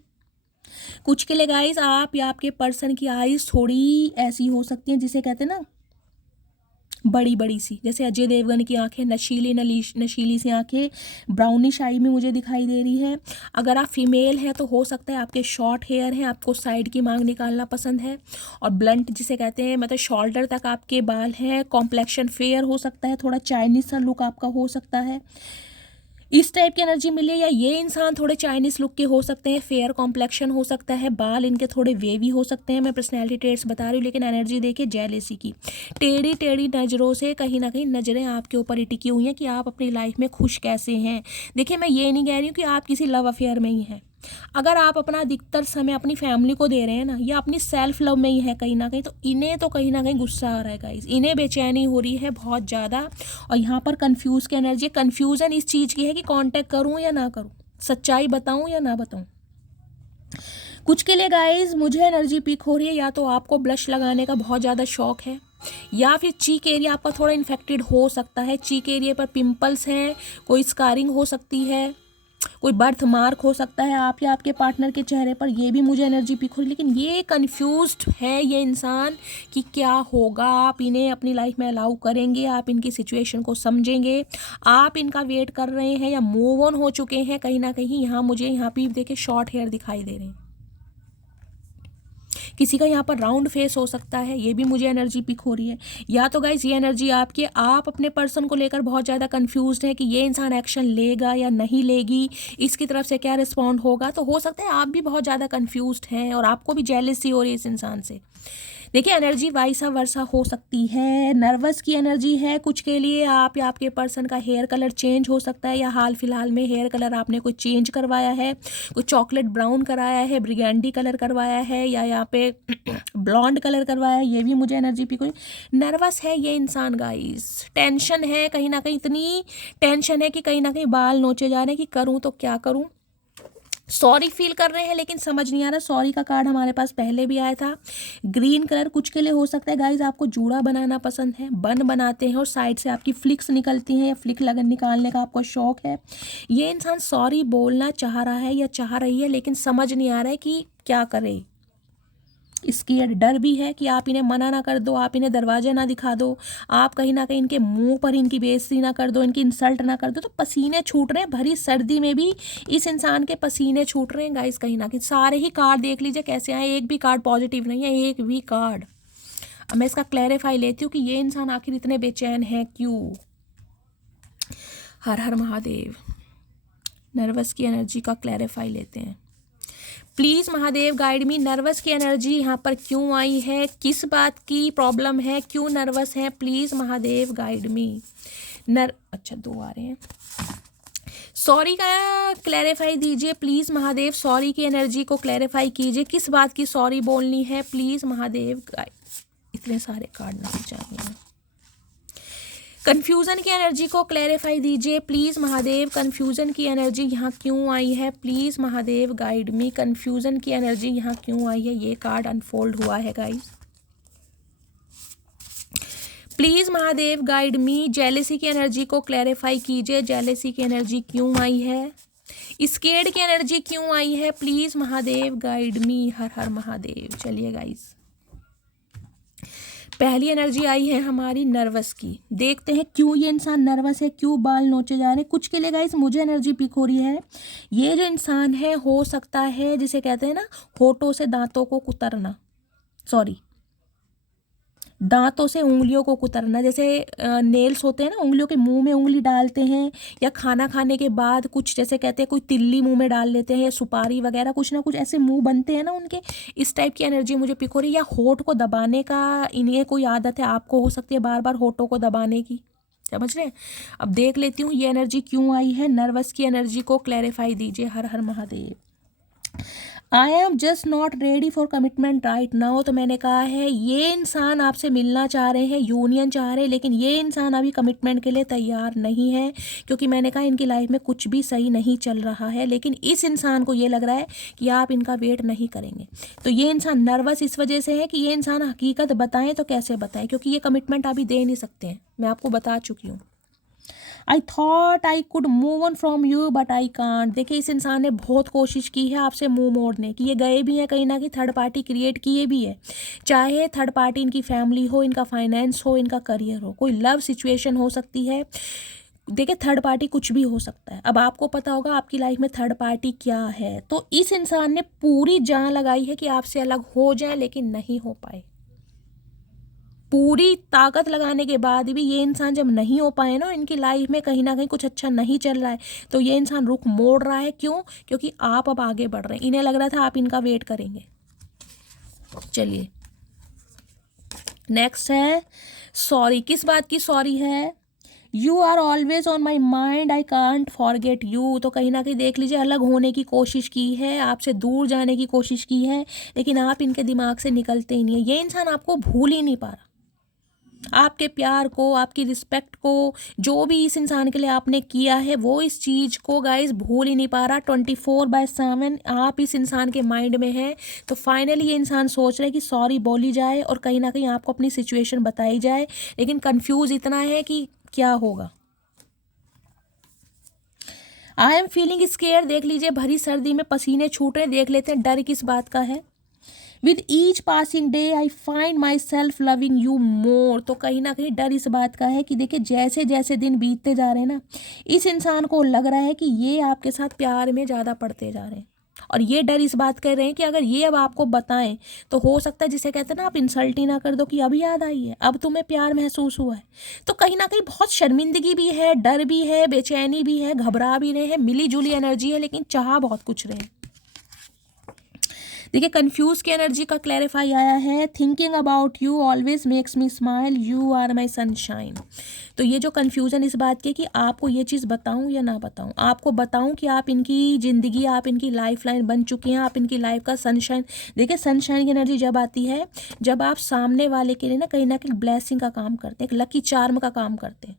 कुछ के लिए गाइस आप या आपके पर्सन की आईज थोड़ी ऐसी हो सकती हैं, जिसे कहते हैं ना बड़ी बड़ी सी, जैसे अजय देवगन की आंखें, नशीली नशीली सी आंखें, ब्राउनिश आई में मुझे दिखाई दे रही है। अगर आप फीमेल हैं तो हो सकता है आपके शॉर्ट हेयर हैं, आपको साइड की मांग निकालना पसंद है, और ब्लंट जिसे कहते हैं मतलब शोल्डर तक आपके बाल हैं। कॉम्प्लेक्शन फेयर हो सकता है, थोड़ा चाइनीज सा लुक आपका हो सकता है। इस टाइप की एनर्जी मिली है। या ये इंसान थोड़े चाइनीज लुक के हो सकते हैं, फेयर कॉम्प्लेक्शन हो सकता है, बाल इनके थोड़े वेवी हो सकते हैं, मैं पर्सनैलिटी ट्रेट्स बता रही हूँ, लेकिन एनर्जी देखिए जेलेसी की। टेढ़ी टेढ़ी नज़रों से कहीं ना कहीं नज़रें आपके ऊपर ही टिकी हुई हैं कि आप अपनी लाइफ में खुश कैसे हैं। देखिए मैं ये नहीं कह रही हूँ कि आप किसी लव अफेयर में ही हैं। अगर आप अपना अधिकतर समय अपनी फैमिली को दे रहे हैं ना, या अपनी सेल्फ लव में ही है कहीं ना कहीं, तो इन्हें तो कहीं ना कहीं गुस्सा आ रहा है गाइस, इन्हें बेचैनी हो रही है बहुत ज़्यादा। और यहाँ पर कंफ्यूज की एनर्जी, कन्फ्यूज़न इस चीज़ की है कि कांटेक्ट करूँ या ना करूँ, सच्चाई बताऊँ या ना बताऊँ। कुछ के लिए गाइस मुझे एनर्जी पीक हो रही है, या तो आपको ब्लश लगाने का बहुत ज़्यादा शौक है, या फिर चीक एरिया आपका थोड़ा इन्फेक्टेड हो सकता है, चीक एरिया पर पिंपल्स हैं, कोई स्कारिंग हो सकती है, कोई बर्थ मार्क हो सकता है आप या आपके पार्टनर के चेहरे पर, ये भी मुझे एनर्जी पिक हो रही है। लेकिन ये कंफ्यूज्ड है ये इंसान कि क्या होगा, आप इन्हें अपनी लाइफ में अलाउ करेंगे, आप इनकी सिचुएशन को समझेंगे, आप इनका वेट कर रहे हैं या मूव ऑन हो चुके हैं कहीं ना कहीं। यहाँ मुझे यहाँ पे देखिए शॉर्ट हेयर दिखाई दे रहे हैं, किसी का यहाँ पर राउंड फेस हो सकता है, ये भी मुझे एनर्जी पिक हो रही है। या तो गाइज ये एनर्जी आपकी, आप अपने पर्सन को लेकर बहुत ज़्यादा कंफ्यूज्ड है कि ये इंसान एक्शन लेगा या नहीं लेगी, इसकी तरफ से क्या रिस्पॉन्ड होगा। तो हो सकता है आप भी बहुत ज़्यादा कंफ्यूज्ड हैं और आपको भी जेलसी हो रही है इस इंसान से। देखिए एनर्जी वाइसा वर्सा हो सकती है, नर्वस की एनर्जी है कुछ के लिए, आप या आपके पर्सन का हेयर कलर चेंज हो सकता है, या हाल फिलहाल में हेयर कलर आपने कोई चेंज करवाया है, कोई चॉकलेट ब्राउन कराया है, ब्रिगेंडी कलर करवाया है, या यहाँ पे ब्लॉन्ड कलर करवाया है, ये भी मुझे एनर्जी पी कोई। नर्वस है ये इंसान गाइस, टेंशन है कहीं ना कहीं, इतनी टेंशन है कि कहीं ना कहीं बाल नोचे जा रहे हैं कि करूँ तो क्या करूँ। सॉरी फील कर रहे हैं लेकिन समझ नहीं आ रहा। सॉरी का कार्ड हमारे पास पहले भी आया था। ग्रीन कलर कुछ के लिए हो सकता है गाइज आपको जूड़ा बनाना पसंद है, बन बनाते हैं और साइड से आपकी फ्लिक्स निकलती हैं, या फ्लिक लगन निकालने का आपको शौक है। ये इंसान सॉरी बोलना चाह रहा है या चाह रही है, लेकिन समझ नहीं आ रहा है कि क्या करे। इसकी डर भी है कि आप इन्हें मना ना कर दो, आप इन्हें दरवाजे ना दिखा दो, आप कहीं ना कहीं इनके मुंह पर इनकी बेइज्जती ना कर दो, इनकी इंसल्ट ना कर दो। तो पसीने छूट रहे हैं, भरी सर्दी में भी इस इंसान के पसीने छूट रहे हैं गाइस कहीं ना कहीं। सारे ही कार्ड देख लीजिए कैसे आए, एक भी कार्ड पॉजिटिव नहीं है, एक भी कार्ड। अब मैं इसका क्लैरिफाई लेती हूँ कि ये इंसान आखिर इतने बेचैन है क्यों। हर हर महादेव। नर्वस की एनर्जी का क्लैरिफाई लेते हैं। Please Mahadev guide me, nervous की एनर्जी यहाँ पर क्यों आई है, किस बात की प्रॉब्लम है, क्यों नर्वस है, प्लीज़ महादेव गाइड मी। अच्छा 2 आ रहे हैं। सॉरी का क्लैरिफाई दीजिए प्लीज़ महादेव, सॉरी की एनर्जी को क्लैरिफाई कीजिए, किस बात की सॉरी बोलनी है प्लीज़ महादेव गाइड। इतने सारे कार्ड नहीं चाहिए। कन्फ्यूज़न की एनर्जी को क्लैरिफाई दीजिए प्लीज़ महादेव, कन्फ्यूज़न की एनर्जी यहाँ क्यों आई है please Mahadev guide me, confusion की एनर्जी यहाँ क्यों आई है। ये कार्ड अनफोल्ड हुआ है guys, please Mahadev guide me. Jealousy की एनर्जी को क्लैरिफाई कीजिए, जेलेसी की एनर्जी क्यों आई है, स्केर्ड की एनर्जी क्यों आई है, प्लीज़ महादेव गाइड मी। हर हर महादेव। चलिए गाइस, पहली एनर्जी आई है हमारी नर्वस की, देखते हैं क्यों ये इंसान नर्वस है, क्यों बाल नोचे जा रहे हैं। कुछ के लिए गाइस मुझे एनर्जी पिक हो रही है, ये जो इंसान है हो सकता है जिसे कहते हैं ना होठों से दांतों को कुतरना, सॉरी दांतों से उंगलियों को कुतरना, जैसे नेल्स होते हैं ना, उंगलियों के मुंह में उंगली डालते हैं, या खाना खाने के बाद कुछ जैसे कहते हैं कोई तिल्ली मुंह में डाल लेते हैं, या सुपारी वगैरह कुछ ना कुछ ऐसे मुंह बनते हैं ना उनके, इस टाइप की एनर्जी मुझे पिक हो रही है। या होठ को दबाने का इन्हें कोई आदत है, आपको हो सकती है बार बार होठों को दबाने की, समझ रहे हैं। अब देख लेती हूँ ये एनर्जी क्यों आई है, नर्वस की एनर्जी को क्लैरिफाई दीजिए। हर हर Mahadev. I am just not ready for commitment right now. तो मैंने कहा है ये इंसान आपसे मिलना चाह रहे हैं, यूनियन चाह रहे हैं, लेकिन ये इंसान अभी कमिटमेंट के लिए तैयार नहीं है, क्योंकि मैंने कहा इनकी लाइफ में कुछ भी सही नहीं चल रहा है। लेकिन इस इंसान को ये लग रहा है कि आप इनका वेट नहीं करेंगे। तो ये इंसान नर्वस इस वजह से है कि ये इंसान हकीकत बताएं तो कैसे बताएं, क्योंकि ये कमिटमेंट अभी दे नहीं सकते हैं, मैं आपको बता चुकी हूँ। I thought I could move on from you but I can't. देखिए इस इंसान ने बहुत कोशिश की है आपसे मुंह मोड़ने की, ये गए भी हैं कहीं ना कहीं, थर्ड पार्टी क्रिएट किए भी है, चाहे थर्ड पार्टी इनकी फैमिली हो, इनका फाइनेंस हो, इनका करियर हो, कोई लव सिचुएशन हो सकती है। देखिए थर्ड पार्टी कुछ भी हो सकता है। अब आपको पता होगा आपकी लाइफ में थर्ड पार्टी क्या है। तो इस इंसान ने पूरी जान लगाई है कि आपसे अलग हो जाए, लेकिन नहीं हो पाए। पूरी ताकत लगाने के बाद भी ये इंसान जब नहीं हो पाए ना, इनकी लाइफ में कहीं ना कहीं कुछ अच्छा नहीं चल रहा है, तो ये इंसान रुख मोड़ रहा है। क्यों? क्योंकि आप अब आगे बढ़ रहे हैं। इन्हें लग रहा था आप इनका वेट करेंगे। चलिए नेक्स्ट है सॉरी। किस बात की सॉरी है? You are always on my mind, I can't forget you. तो कहीं ना कहीं देख लीजिए, अलग होने की कोशिश की है, आपसे दूर जाने की कोशिश की है, लेकिन आप इनके दिमाग से निकलते ही नहीं है। ये इंसान आपको भूल ही नहीं पा रहा, आपके प्यार को, आपकी रिस्पेक्ट को, जो भी इस इंसान के लिए आपने किया है, वो इस चीज़ को गाइस भूल ही नहीं पा रहा। 24/7 आप इस इंसान के माइंड में हैं। तो फाइनली ये इंसान सोच रहा है कि सॉरी बोली जाए और कहीं ना कहीं आपको अपनी सिचुएशन बताई जाए, लेकिन कंफ्यूज इतना है कि क्या होगा। I am feeling square. देख लीजिए, भरी सर्दी में पसीने छूट रहे। देख लेते हैं डर किस बात का है। With each passing day I find my self loving you more. तो कहीं ना कहीं डर इस बात का है कि देखिए, जैसे जैसे दिन बीतते जा रहे हैं ना, इस इंसान को लग रहा है कि ये आपके साथ प्यार में ज़्यादा पड़ते जा रहे हैं। और ये डर इस बात कर रहे हैं कि अगर ये अब आपको बताएं तो हो सकता है, जिसे कहते हैं ना, आप इंसल्ट ही ना कर दो कि अब याद आई है, अब तुम्हें प्यार महसूस हुआ है। तो कहीं ना कहीं बहुत शर्मिंदगी भी है, डर भी है, बेचैनी भी है, घबरा भी रहे हैं, मिली जुली एनर्जी है, लेकिन चाह बहुत कुछ रहे हैं। देखिए, कंफ्यूज की एनर्जी का क्लैरिफाई आया है। Thinking about you always makes me smile, you are my sunshine. तो ये जो कन्फ्यूज़न इस बात की कि आपको ये चीज़ बताऊं या ना बताऊं, आपको बताऊं कि आप इनकी ज़िंदगी, आप इनकी लाइफ लाइन बन चुकी हैं, आप इनकी लाइफ का सनशाइन। देखिए, सनशाइन की एनर्जी जब आती है, जब आप सामने वाले के लिए ना कहीं ब्लेसिंग का काम करते हैं, एक लकी चार्म का काम करते हैं।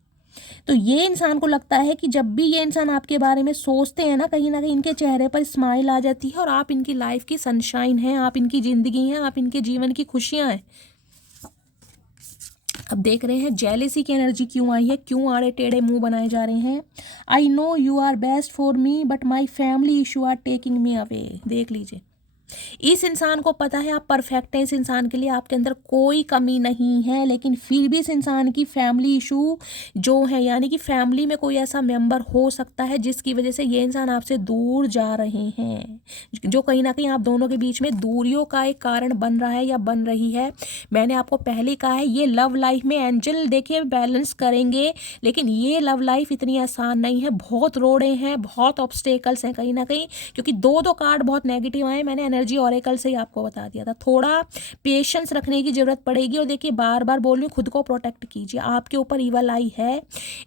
तो ये इंसान को लगता है कि जब भी ये इंसान आपके बारे में सोचते हैं ना कहीं इनके चेहरे पर स्माइल आ जाती है और आप इनकी लाइफ की सनशाइन हैं, आप इनकी ज़िंदगी हैं, आप इनके जीवन की खुशियां हैं। अब देख रहे हैं जेलेसी की एनर्जी क्यों आई है, क्यों आड़े टेढ़े मुंह बनाए जा रहे हैं। I know you are best for me but my family issue are taking me away. देख लीजिए, इस इंसान को पता है आप परफेक्ट हैं, इस इंसान के लिए आपके अंदर कोई कमी नहीं है, लेकिन फिर भी इस इंसान की फैमिली इशू जो है, यानी कि फैमिली में कोई ऐसा मेंबर हो सकता है जिसकी वजह से ये इंसान आपसे दूर जा रहे हैं, जो कहीं ना कहीं आप दोनों के बीच में दूरियों का एक कारण बन रहा है या बन रही है। मैंने आपको पहले कहा है, ये लव लाइफ में एंजल देखिए बैलेंस करेंगे, लेकिन ये लव लाइफ इतनी आसान नहीं है। बहुत रोड़े हैं, बहुत ऑब्स्टेकल्स हैं कहीं ना कहीं, क्योंकि दो कार्ड बहुत नेगेटिव आए। मैंने एनर्जी ऑरेकल से ही आपको बता दिया था, थोड़ा पेशेंस रखने की जरूरत पड़ेगी। और देखिए, बार बार बोल रही हूँ, खुद को प्रोटेक्ट कीजिए, आपके ऊपर ईवल आई है।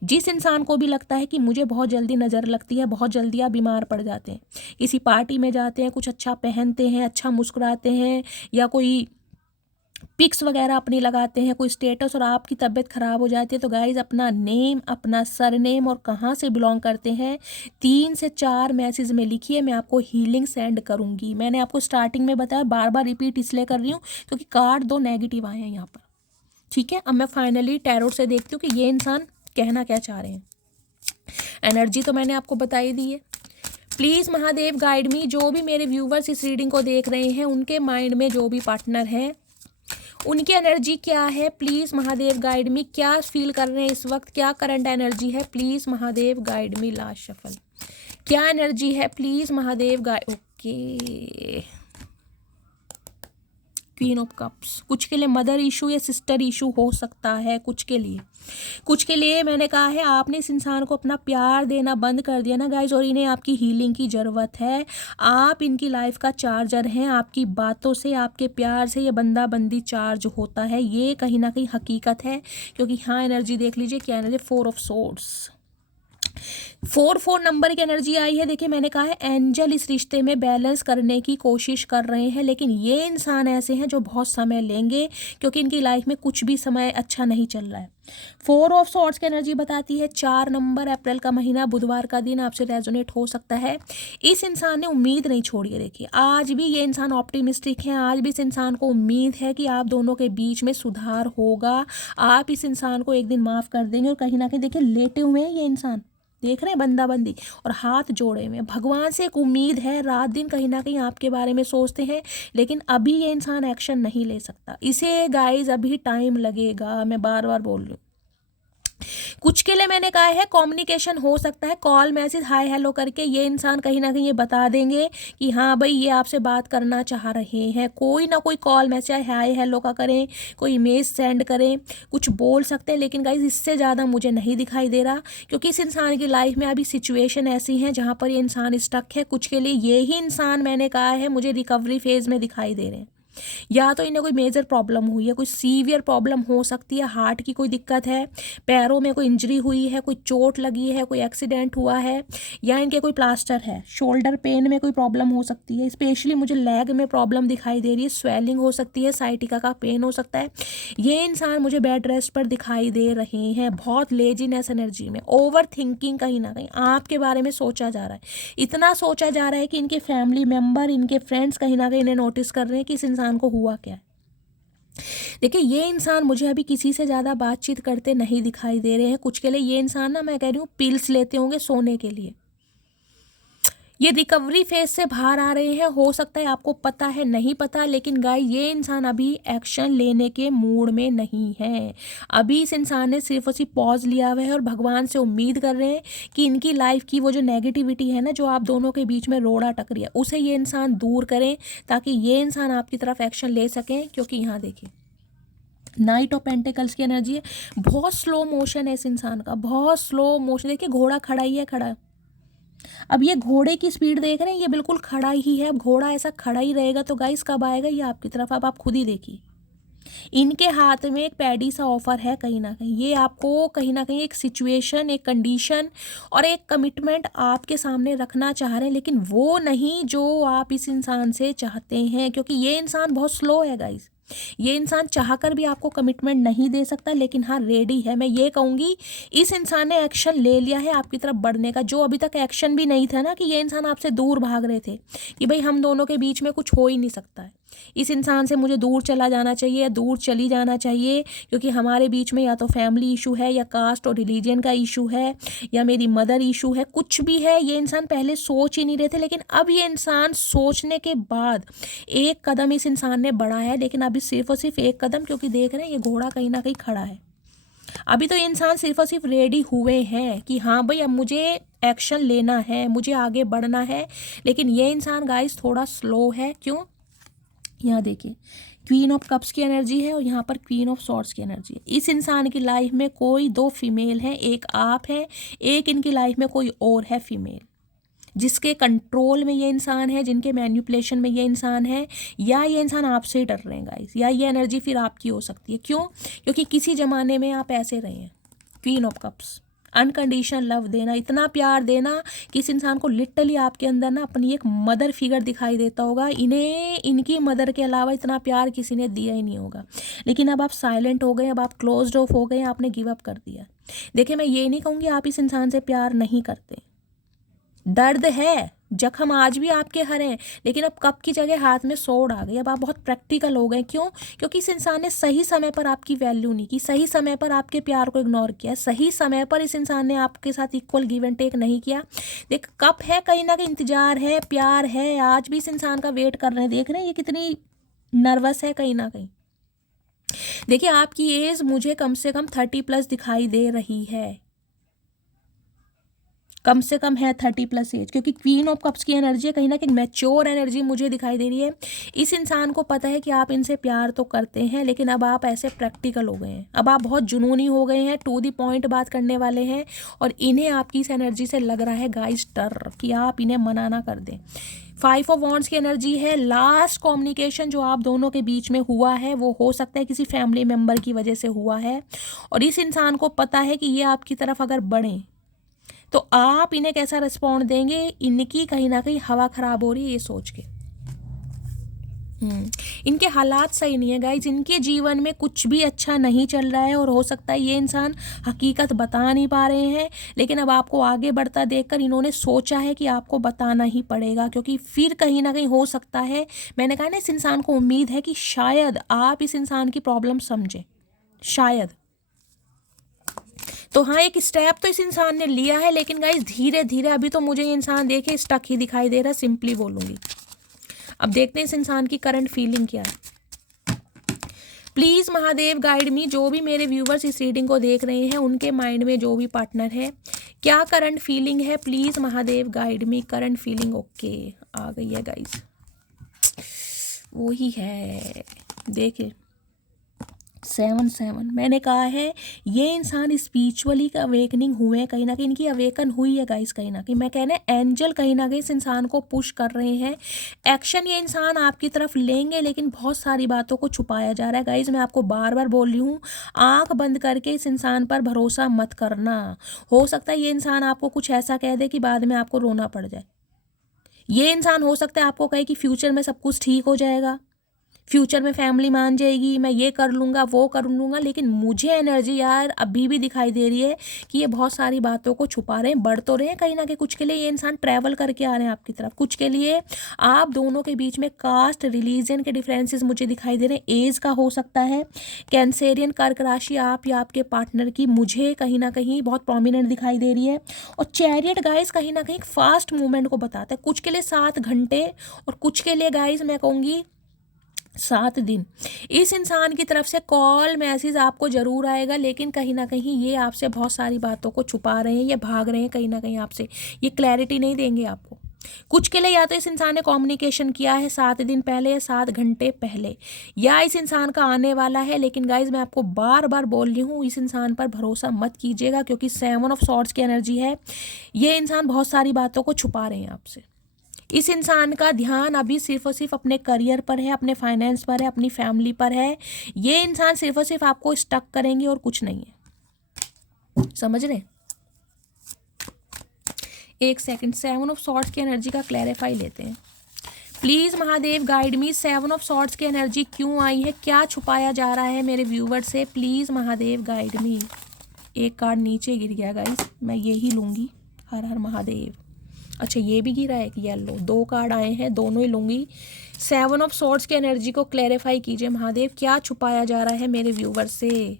जिस इंसान को भी लगता है कि मुझे बहुत जल्दी नज़र लगती है, बहुत जल्दी आप बीमार पड़ जाते हैं, किसी पार्टी में जाते हैं, कुछ अच्छा पहनते हैं, अच्छा मुस्कुराते हैं, या कोई पिक्स वगैरह अपनी लगाते हैं, कोई स्टेटस, और आपकी तबीयत ख़राब हो जाती है, तो गाइज अपना नेम, अपना सरनेम और कहाँ से बिलोंग करते हैं 3 से 4 मैसेज में लिखिए, मैं आपको हीलिंग सेंड करूँगी। मैंने आपको स्टार्टिंग में बताया, बार बार रिपीट इसलिए कर रही हूँ क्योंकि कार्ड 2 नेगेटिव आए हैं यहाँ पर। ठीक है, अब मैं फाइनली टैरोट से देखती हूँ कि ये इंसान कहना क्या चाह रहे हैं। एनर्जी तो मैंने आपको बता ही दी है। प्लीज़ महादेव गाइड मी, जो भी मेरे व्यूवर्स इस रीडिंग को देख रहे हैं, उनके माइंड में जो भी पार्टनर है, उनकी एनर्जी क्या है, प्लीज़ महादेव गाइड मी। क्या फील कर रहे हैं इस वक्त, क्या करंट एनर्जी है, please Mahadev guide me. Last shuffle, क्या एनर्जी है, please Mahadev guide. Okay, queen of cups, कुछ के लिए मदर इशू या सिस्टर इशू हो सकता है, कुछ के लिए मैंने कहा है, आपने इस इंसान को अपना प्यार देना बंद कर दिया ना गाइज, और इन्हें आपकी हीलिंग की ज़रूरत है। आप इनकी लाइफ का चार्जर हैं, आपकी बातों से, आपके प्यार से ये बंदा बंदी चार्ज होता है, ये कहीं ना कहीं हकीकत है। क्योंकि हाँ, एनर्जी देख लीजिए क्या एनर्जी, 4 ऑफ सोर्ड्स, 4 नंबर की एनर्जी आई है। देखिए, मैंने कहा है एंजल इस रिश्ते में बैलेंस करने की कोशिश कर रहे हैं, लेकिन ये इंसान ऐसे हैं जो बहुत समय लेंगे, क्योंकि इनकी लाइफ में कुछ भी समय अच्छा नहीं चल रहा है। 4 ऑफ सॉर्ड्स की एनर्जी बताती है 4 नंबर, अप्रैल का महीना, बुधवार का दिन आपसे रेजोनेट हो सकता है। इस इंसान ने उम्मीद नहीं छोड़ी है। देखिए, आज भी ये इंसान ऑप्टिमिस्टिक है, आज भी इस इंसान को उम्मीद है कि आप दोनों के बीच में सुधार होगा, आप इस इंसान को एक दिन माफ़ कर देंगे। और कहीं ना कहीं देखिए, लेटे हुए हैं ये इंसान, देख रहे हैं बंदा बंदी, और हाथ जोड़े हुए, भगवान से एक उम्मीद है, रात दिन कहीं ना कहीं आपके बारे में सोचते हैं, लेकिन अभी ये इंसान एक्शन नहीं ले सकता। इसे गाइज अभी टाइम लगेगा, मैं बार बार बोल रही हूँ। कुछ के लिए मैंने कहा है कम्युनिकेशन हो सकता है, कॉल मैसेज हाय हेलो करके ये इंसान कहीं ना कहीं ये बता देंगे कि हाँ भाई ये आपसे बात करना चाह रहे हैं। कोई ना कोई कॉल मैसेज हाय हेलो का करें, कोई इमेज सेंड करें, कुछ बोल सकते हैं, लेकिन गाइज इससे ज़्यादा मुझे नहीं दिखाई दे रहा, क्योंकि इस इंसान की लाइफ में अभी सिचुएशन ऐसी है जहाँ पर ये इंसान स्टक है। कुछ के लिए ये ही इंसान मैंने कहा है मुझे रिकवरी फेज में दिखाई दे रहे हैं। या तो इन्हें कोई मेजर प्रॉब्लम हुई है, कोई सीवियर प्रॉब्लम हो सकती है, हार्ट की कोई दिक्कत है, पैरों में कोई इंजरी हुई है, कोई चोट लगी है, कोई एक्सीडेंट हुआ है, या इनके कोई प्लास्टर है, शोल्डर पेन में कोई प्रॉब्लम हो सकती है, स्पेशली मुझे लेग में प्रॉब्लम दिखाई दे रही है, स्वेलिंग हो सकती है, साइटिका का पेन हो सकता है। ये इंसान मुझे बेड रेस्ट पर दिखाई दे रहे हैं, बहुत लेजीनेस एनर्जी में, ओवर थिंकिंग, कहीं ना कहीं आपके बारे में सोचा जा रहा है, इतना सोचा जा रहा है कि इनके फैमिली मेम्बर, इनके फ्रेंड्स कहीं ना कहीं इन्हें नोटिस कर रहे हैं कि इस इंसान को हुआ क्या है। देखिए ये इंसान मुझे अभी किसी से ज़्यादा बातचीत करते नहीं दिखाई दे रहे हैं। कुछ के लिए ये इंसान ना, मैं कह रही हूँ, पिल्स लेते होंगे सोने के लिए। ये रिकवरी फेज से बाहर आ रहे हैं, हो सकता है आपको पता है, नहीं पता, लेकिन गाइस ये इंसान अभी एक्शन लेने के मूड में नहीं है। अभी इस इंसान ने सिर्फ और सिर्फ पॉज लिया हुआ है और भगवान से उम्मीद कर रहे हैं कि इनकी लाइफ की वो जो नेगेटिविटी है ना, जो आप दोनों के बीच में रोड़ा टकरी है, उसे ये इंसान दूर करें, ताकि ये इंसान आपकी तरफ एक्शन ले सकें। क्योंकि यहाँ देखिए नाइट ऑफ पेंटिकल्स की एनर्जी है, बहुत स्लो मोशन है इस इंसान का, बहुत स्लो मोशन। देखिए घोड़ा खड़ा ही है, खड़ा। अब ये घोड़े की स्पीड देख रहे हैं, ये बिल्कुल खड़ा ही है। अब घोड़ा ऐसा खड़ा ही रहेगा तो गाइस कब आएगा ये आपकी तरफ, अब आप खुद ही देखिए। इनके हाथ में एक पैडी सा ऑफर है, कहीं ना कहीं ये आपको कहीं ना कहीं एक सिचुएशन, एक कंडीशन और एक कमिटमेंट आपके सामने रखना चाह रहे हैं, लेकिन वो नहीं जो आप इस इंसान से चाहते हैं, क्योंकि ये इंसान बहुत स्लो है गाइस। ये इंसान चाहकर भी आपको कमिटमेंट नहीं दे सकता, लेकिन हाँ रेडी है। मैं ये कहूँगी इस इंसान ने एक्शन ले लिया है आपकी तरफ बढ़ने का, जो अभी तक एक्शन भी नहीं था ना, कि ये इंसान आपसे दूर भाग रहे थे कि भाई हम दोनों के बीच में कुछ हो ही नहीं सकता है, इस इंसान से मुझे दूर चला जाना चाहिए या दूर चली जाना चाहिए, क्योंकि हमारे बीच में या तो फैमिली इशू है, या कास्ट और रिलीजन का इशू है, या मेरी मदर इशू है, कुछ भी है। ये इंसान पहले सोच ही नहीं रहे थे, लेकिन अब ये इंसान सोचने के बाद एक कदम इस इंसान ने बढ़ाया है, लेकिन अभी सिर्फ और सिर्फ एक कदम, क्योंकि देख रहे हैं ये घोड़ा कहीं ना कहीं खड़ा है। अभी तो ये इंसान सिर्फ और सिर्फ रेडी हुए हैं कि हाँ भाई अब मुझे एक्शन लेना है, मुझे आगे बढ़ना है, लेकिन ये इंसान गाइस थोड़ा स्लो है। क्यों? यहाँ देखिए क्वीन ऑफ कप्स की एनर्जी है और यहाँ पर क्वीन ऑफ सॉर्ड्स की एनर्जी है। इस इंसान की लाइफ में कोई दो फीमेल हैं, एक आप है, एक इनकी लाइफ में कोई और है फीमेल, जिसके कंट्रोल में ये इंसान है, जिनके मैनिपुलेशन में ये इंसान है, या ये इंसान आपसे ही डर रहे हैं गाइस, या ये एनर्जी फिर आपकी हो सकती है। क्यों? क्योंकि किसी ज़माने में आप ऐसे रहे हैं। Queen of cups, unconditional love देना, इतना प्यार देना कि इस इंसान को लिटरली आपके अंदर ना अपनी एक मदर फिगर दिखाई देता होगा। इन्हें इनकी मदर के अलावा इतना प्यार किसी ने दिया ही नहीं होगा, लेकिन अब आप साइलेंट हो गए, अब आप क्लोज्ड ऑफ हो गए, आपने गिव अप कर दिया। देखिए मैं ये नहीं कहूँगी आप इस इंसान से प्यार नहीं करते, दर्द है, जख्म आज भी आपके हरे हैं, लेकिन अब कप की जगह हाथ में सोड आ गई। अब आप बहुत प्रैक्टिकल हो गए। क्यों? क्योंकि इस इंसान ने सही समय पर आपकी वैल्यू नहीं की, सही समय पर आपके प्यार को इग्नोर किया, सही समय पर इस इंसान ने आपके साथ इक्वल गिव एंड टेक नहीं किया। देख कप है, कहीं ना कहीं इंतजार है, प्यार है, आज भी इस इंसान का वेट कर रहे हैं। देख रहे हैं ये कितनी नर्वस है कहीं ना कहीं। देखिए आपकी एज मुझे कम से कम 30+ दिखाई दे रही है, कम से कम है 30+ एज, क्योंकि क्वीन ऑफ कप्स की एनर्जी है, कहीं ना कहीं मैच्योर एनर्जी मुझे दिखाई दे रही है। इस इंसान को पता है कि आप इनसे प्यार तो करते हैं, लेकिन अब आप ऐसे प्रैक्टिकल हो गए हैं, अब आप बहुत जुनूनी हो गए हैं, टू द पॉइंट बात करने वाले हैं, और इन्हें आपकी इस एनर्जी से लग रहा है गाइस डर कि आप इन्हें मना ना कर दें। 5 ऑफ वॉन्ड्स की एनर्जी है, लास्ट कम्युनिकेशन जो आप दोनों के बीच में हुआ है वो हो सकता है किसी फैमिली मेम्बर की वजह से हुआ है, और इस इंसान को पता है कि ये आपकी तरफ अगर बढ़ें तो आप इन्हें कैसा रिस्पॉन्ड देंगे। इनकी कहीं ना कहीं हवा खराब हो रही है ये सोच के। इनके हालात सही नहीं है गाइज, इनके जीवन में कुछ भी अच्छा नहीं चल रहा है, और हो सकता है ये इंसान हकीकत बता नहीं पा रहे हैं, लेकिन अब आपको आगे बढ़ता देखकर इन्होंने सोचा है कि आपको बताना ही पड़ेगा, क्योंकि फिर कहीं ना कहीं हो सकता है, मैंने कहा ना इस इंसान को उम्मीद है कि शायद आप इस इंसान की प्रॉब्लम समझें, शायद। तो हाँ एक स्टेप तो इस इंसान ने लिया है, लेकिन गाइस धीरे धीरे, अभी तो मुझे ये इंसान देखे स्टक ही दिखाई दे रहा है, सिंपली बोलूँगी। अब देखते हैं इस इंसान की करंट फीलिंग क्या है। प्लीज़ महादेव गाइड मी, जो भी मेरे व्यूवर्स इस रीडिंग को देख रहे हैं उनके माइंड में जो भी पार्टनर है, क्या करंट फीलिंग है, please Mahadev guide me. Current feeling okay आ गई है गाइस, वही है, देखिए 7 मैंने कहा है ये इंसान स्पिरिचुअली अवेकनिंग हुए हैं, कहीं ना कहीं इनकी अवेकन हुई है गाइस, कहीं ना कहीं मैं कहना एंजल कहीं ना कहीं इस इंसान को पुश कर रहे हैं। एक्शन ये इंसान आपकी तरफ लेंगे, लेकिन बहुत सारी बातों को छुपाया जा रहा है गाइस। मैं आपको बार बार बोल रही हूँ, आंख बंद करके इस इंसान पर भरोसा मत करना। हो सकता है ये इंसान आपको कुछ ऐसा कह दे कि बाद में आपको रोना पड़ जाए। ये इंसान हो सकता है आपको कहे कि फ्यूचर में सब कुछ ठीक हो जाएगा, फ्यूचर में फैमिली मान जाएगी, मैं ये कर लूँगा वो कर लूँगा, लेकिन मुझे एनर्जी यार अभी भी दिखाई दे रही है कि ये बहुत सारी बातों को छुपा रहे हैं। बढ़ तो रहे हैं कहीं ना कहीं, कुछ के लिए ये इंसान ट्रैवल करके आ रहे हैं आपकी तरफ, कुछ के लिए आप दोनों के बीच में कास्ट रिलीजन के डिफरेंसेस मुझे दिखाई दे रहे हैं। एज का हो सकता है, कैंसेरियन कर्क राशि आप या आपके पार्टनर की मुझे कहीं ना कहीं बहुत प्रोमिनेंट दिखाई दे रही है। और चैरियट गाइस कहीं ना कहीं फास्ट मूवमेंट को बताता है, कुछ के लिए 7 घंटे और कुछ के लिए गाइस मैं कहूँगी 7 दिन। इस इंसान की तरफ से कॉल मैसेज आपको जरूर आएगा, लेकिन कहीं ना कहीं ये आपसे बहुत सारी बातों को छुपा रहे हैं, ये भाग रहे हैं कहीं ना कहीं आपसे, ये क्लैरिटी नहीं देंगे आपको। कुछ के लिए या तो इस इंसान ने कम्युनिकेशन किया है 7 दिन पहले या 7 घंटे पहले, या इस इंसान का आने वाला है। लेकिन गाइज मैं आपको बार बार बोल रही हूँ, इस इंसान पर भरोसा मत कीजिएगा, क्योंकि 7 ऑफ सॉर्ड्स की एनर्जी है। ये इंसान बहुत सारी बातों को छुपा रहे हैं आपसे। इस इंसान का ध्यान अभी सिर्फ और सिर्फ अपने करियर पर है, अपने फाइनेंस पर है, अपनी फैमिली पर है। ये इंसान सिर्फ और सिर्फ आपको स्टक करेंगे और कुछ नहीं है, समझ रहे? एक सेकंड, 7 ऑफ सॉर्ड्स की एनर्जी का क्लैरिफाई लेते हैं। Please Mahadev guide me, 7 of swords की एनर्जी क्यों आई है, क्या छुपाया जा रहा है मेरे व्यूवर से, प्लीज़ महादेव गाइड मी। एक कार्ड नीचे गिर गया गाइस, मैं यही लूँगी, हर हर महादेव। अच्छा ये भी गिरा है कि येलो, 2 कार्ड आए हैं, दोनों ही लूँगी। 7 ऑफ सॉर्ड्स की एनर्जी को क्लैरिफाई कीजिए महादेव, क्या छुपाया जा रहा है मेरे व्यूवर से।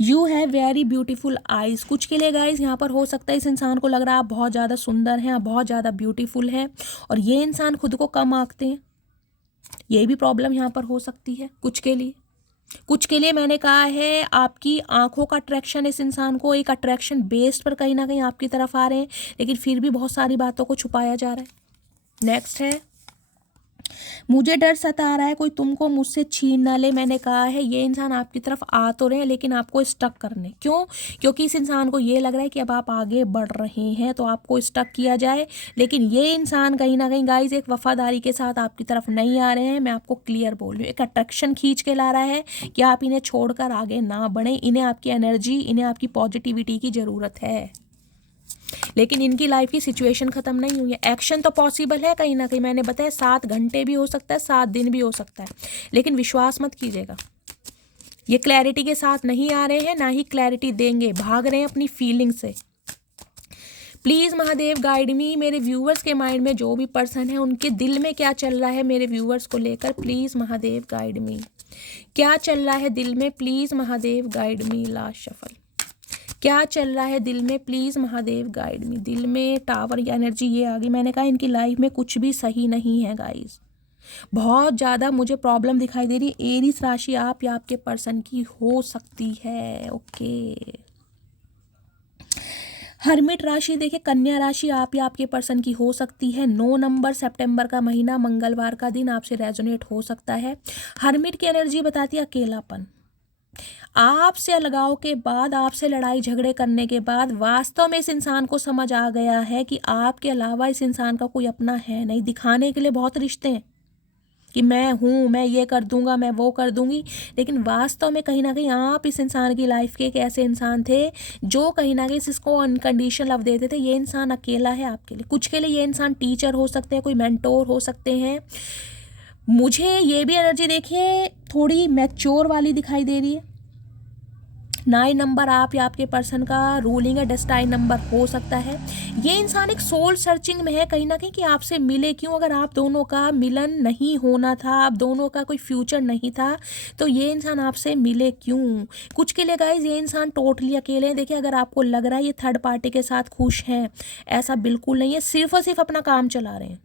You have very beautiful eyes, कुछ के लिए गाइज यहाँ पर हो सकता है इस इंसान को लग रहा है आप बहुत ज़्यादा सुंदर हैं, आप बहुत ज़्यादा ब्यूटीफुल हैं, और ये इंसान खुद को कम आंकते हैं। ये भी प्रॉब्लम यहाँ पर हो सकती है कुछ के लिए। कुछ के लिए मैंने कहा है आपकी आंखों का अट्रैक्शन इस इंसान को एक अट्रैक्शन बेस्ड पर कहीं ना कहीं आपकी तरफ आ रहे हैं, लेकिन फिर भी बहुत सारी बातों को छुपाया जा रहा है। नेक्स्ट है, मुझे डर सता रहा है कोई तुमको मुझसे छीन ना ले। मैंने कहा है ये इंसान आपकी तरफ आ तो रहे हैं, लेकिन आपको स्टक करने, क्यों? क्योंकि इस इंसान को ये लग रहा है कि अब आप आगे बढ़ रहे हैं तो आपको स्टक किया जाए, लेकिन ये इंसान कहीं ना कहीं गाइज एक वफादारी के साथ आपकी तरफ नहीं आ रहे हैं। मैं आपको क्लियर बोल रही हूँ, एक अट्रैक्शन खींच के ला रहा है कि आप इन्हें छोड़कर आगे ना बढ़ें। इन्हें आपकी एनर्जी, इन्हें आपकी पॉजिटिविटी की ज़रूरत है, लेकिन इनकी लाइफ की सिचुएशन खत्म नहीं हुई है। एक्शन तो पॉसिबल है कहीं ना कहीं, मैंने बताया 7 घंटे भी हो सकता है, 7 दिन भी हो सकता है, लेकिन विश्वास मत कीजिएगा। ये क्लैरिटी के साथ नहीं आ रहे हैं, ना ही क्लैरिटी देंगे, भाग रहे हैं अपनी फीलिंग से। प्लीज़ महादेव गाइड मी, मेरे व्यूवर्स के माइंड में जो भी पर्सन है उनके दिल में क्या चल रहा है मेरे व्यूवर्स को लेकर, प्लीज़ महादेव गाइड मी, क्या चल रहा है दिल में, please Mahadev guide me. Last shuffle, क्या चल रहा है दिल में, प्लीज़ महादेव गाइड मी। दिल में टावर या एनर्जी ये आ गई। मैंने कहा इनकी लाइफ में कुछ भी सही नहीं है गाइस, बहुत ज़्यादा मुझे प्रॉब्लम दिखाई दे रही है। एरीज राशि आप या आपके पर्सन की हो सकती है, ओके। हर्मिट राशि देखिए, कन्या राशि आप या आपके पर्सन की हो सकती है। 9 नंबर सितंबर का महीना, मंगलवार का दिन आपसे रेजोनेट हो सकता है। हर्मिट की एनर्जी बताती है अकेलापन, आपसे अलगाव के बाद, आपसे लड़ाई झगड़े करने के बाद वास्तव में इस इंसान को समझ आ गया है कि आपके अलावा इस इंसान का कोई अपना है नहीं। दिखाने के लिए बहुत रिश्ते हैं कि मैं हूँ, मैं ये कर दूंगा, मैं वो कर दूंगी, लेकिन वास्तव में कहीं ना कहीं आप इस इंसान की लाइफ के एक ऐसे इंसान थे जो कहीं ना कहीं इसको अनकंडीशनल लव देते थे। ये इंसान अकेला है आपके लिए। कुछ के लिए ये इंसान टीचर हो सकते हैं, कोई मेंटोर हो सकते हैं। मुझे ये भी एनर्जी देखिए थोड़ी मैच्योर वाली दिखाई दे रही है। 9 नंबर आप या आपके पर्सन का रूलिंग है, डेस्टाइन नंबर हो सकता है। ये इंसान एक सोल सर्चिंग में है कहीं ना कहीं कि आपसे मिले क्यों। अगर आप दोनों का मिलन नहीं होना था, आप दोनों का कोई फ्यूचर नहीं था, तो ये इंसान आपसे मिले क्यों। कुछ के लिए गाइज ये इंसान टोटली अकेले हैं। देखिए अगर आपको लग रहा है ये थर्ड पार्टी के साथ खुश हैं, ऐसा बिल्कुल नहीं है, सिर्फ और सिर्फ अपना काम चला रहे हैं।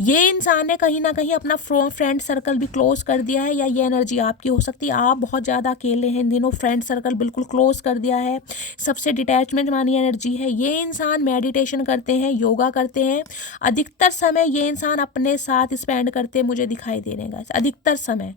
ये इंसान ने कहीं ना कहीं अपना फ्रेंड सर्कल भी क्लोज कर दिया है, या ये एनर्जी आपकी हो सकती है। आप बहुत ज़्यादा अकेले हैं इन दिनों, फ्रेंड सर्कल बिल्कुल क्लोज कर दिया है, सबसे डिटैचमेंट वाली एनर्जी है। ये इंसान मेडिटेशन करते हैं, योगा करते हैं, अधिकतर समय ये इंसान अपने साथ स्पेंड करते मुझे दिखाई दे रहे हैं। अधिकतर समय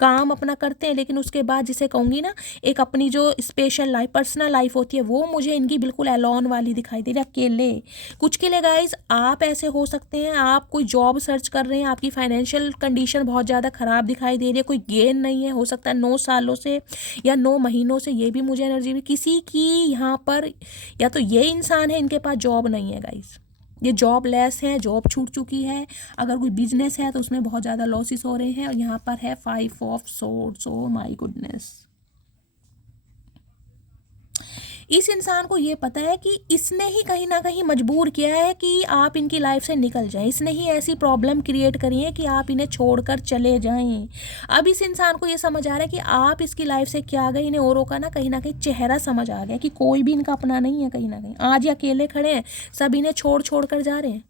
काम अपना करते हैं, लेकिन उसके बाद जिसे कहूँगी ना, एक अपनी जो स्पेशल लाइफ, पर्सनल लाइफ होती है, वो मुझे इनकी बिल्कुल एलोन वाली दिखाई दे रही है, अकेले। कुछ के लिए गाइज आप ऐसे हो सकते हैं, आप कोई जॉब सर्च कर रहे हैं, आपकी फाइनेंशियल कंडीशन बहुत ज़्यादा ख़राब दिखाई दे रही है, कोई गेन नहीं है, हो सकता है 9 सालों से या 9 महीनों से, ये भी मुझे एनर्जी भी किसी की यहाँ पर, या तो ये इंसान है इनके पास जॉब नहीं है गाइज, ये जॉब लेस है, जॉब छूट चुकी है। अगर कोई बिजनेस है तो उसमें बहुत ज़्यादा लॉसेस हो रहे हैं। और यहाँ पर है 5 of swords, oh my goodness. इस इंसान को ये पता है कि इसने ही कहीं ना कहीं मजबूर किया है कि आप इनकी लाइफ से निकल जाएं, इसने ही ऐसी प्रॉब्लम क्रिएट करी है कि आप इन्हें छोड़कर चले जाएं। अब इस इंसान को ये समझ आ रहा है कि आप इसकी लाइफ से क्या गए, इन्हें औरों का ना कहीं चेहरा समझ आ गया कि कोई भी इनका अपना नहीं है। कहीं ना कहीं आज ये अकेले खड़े हैं, सब इन्हें छोड़ छोड़ कर जा रहे हैं।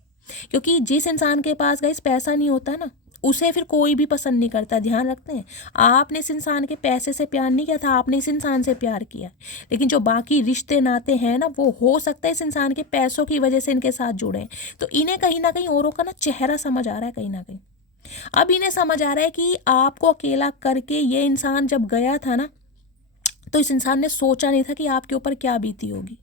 क्योंकि जिस इंसान के पास गाइस पैसा नहीं होता ना, उसे फिर कोई भी पसंद नहीं करता। ध्यान रखते हैं, आपने इस इंसान के पैसे से प्यार नहीं किया था, आपने इस इंसान से प्यार किया। लेकिन जो बाकी रिश्ते नाते हैं ना, वो हो सकता है इस इंसान के पैसों की वजह से इनके साथ जुड़े हैं। तो इन्हें कहीं ना कहीं औरों का ना चेहरा समझ आ रहा है कहीं ना कहीं। अब इन्हें समझ आ रहा है कि आपको अकेला करके ये इंसान जब गया था ना, तो इस इंसान ने सोचा नहीं था कि आपके ऊपर क्या बीती होगी,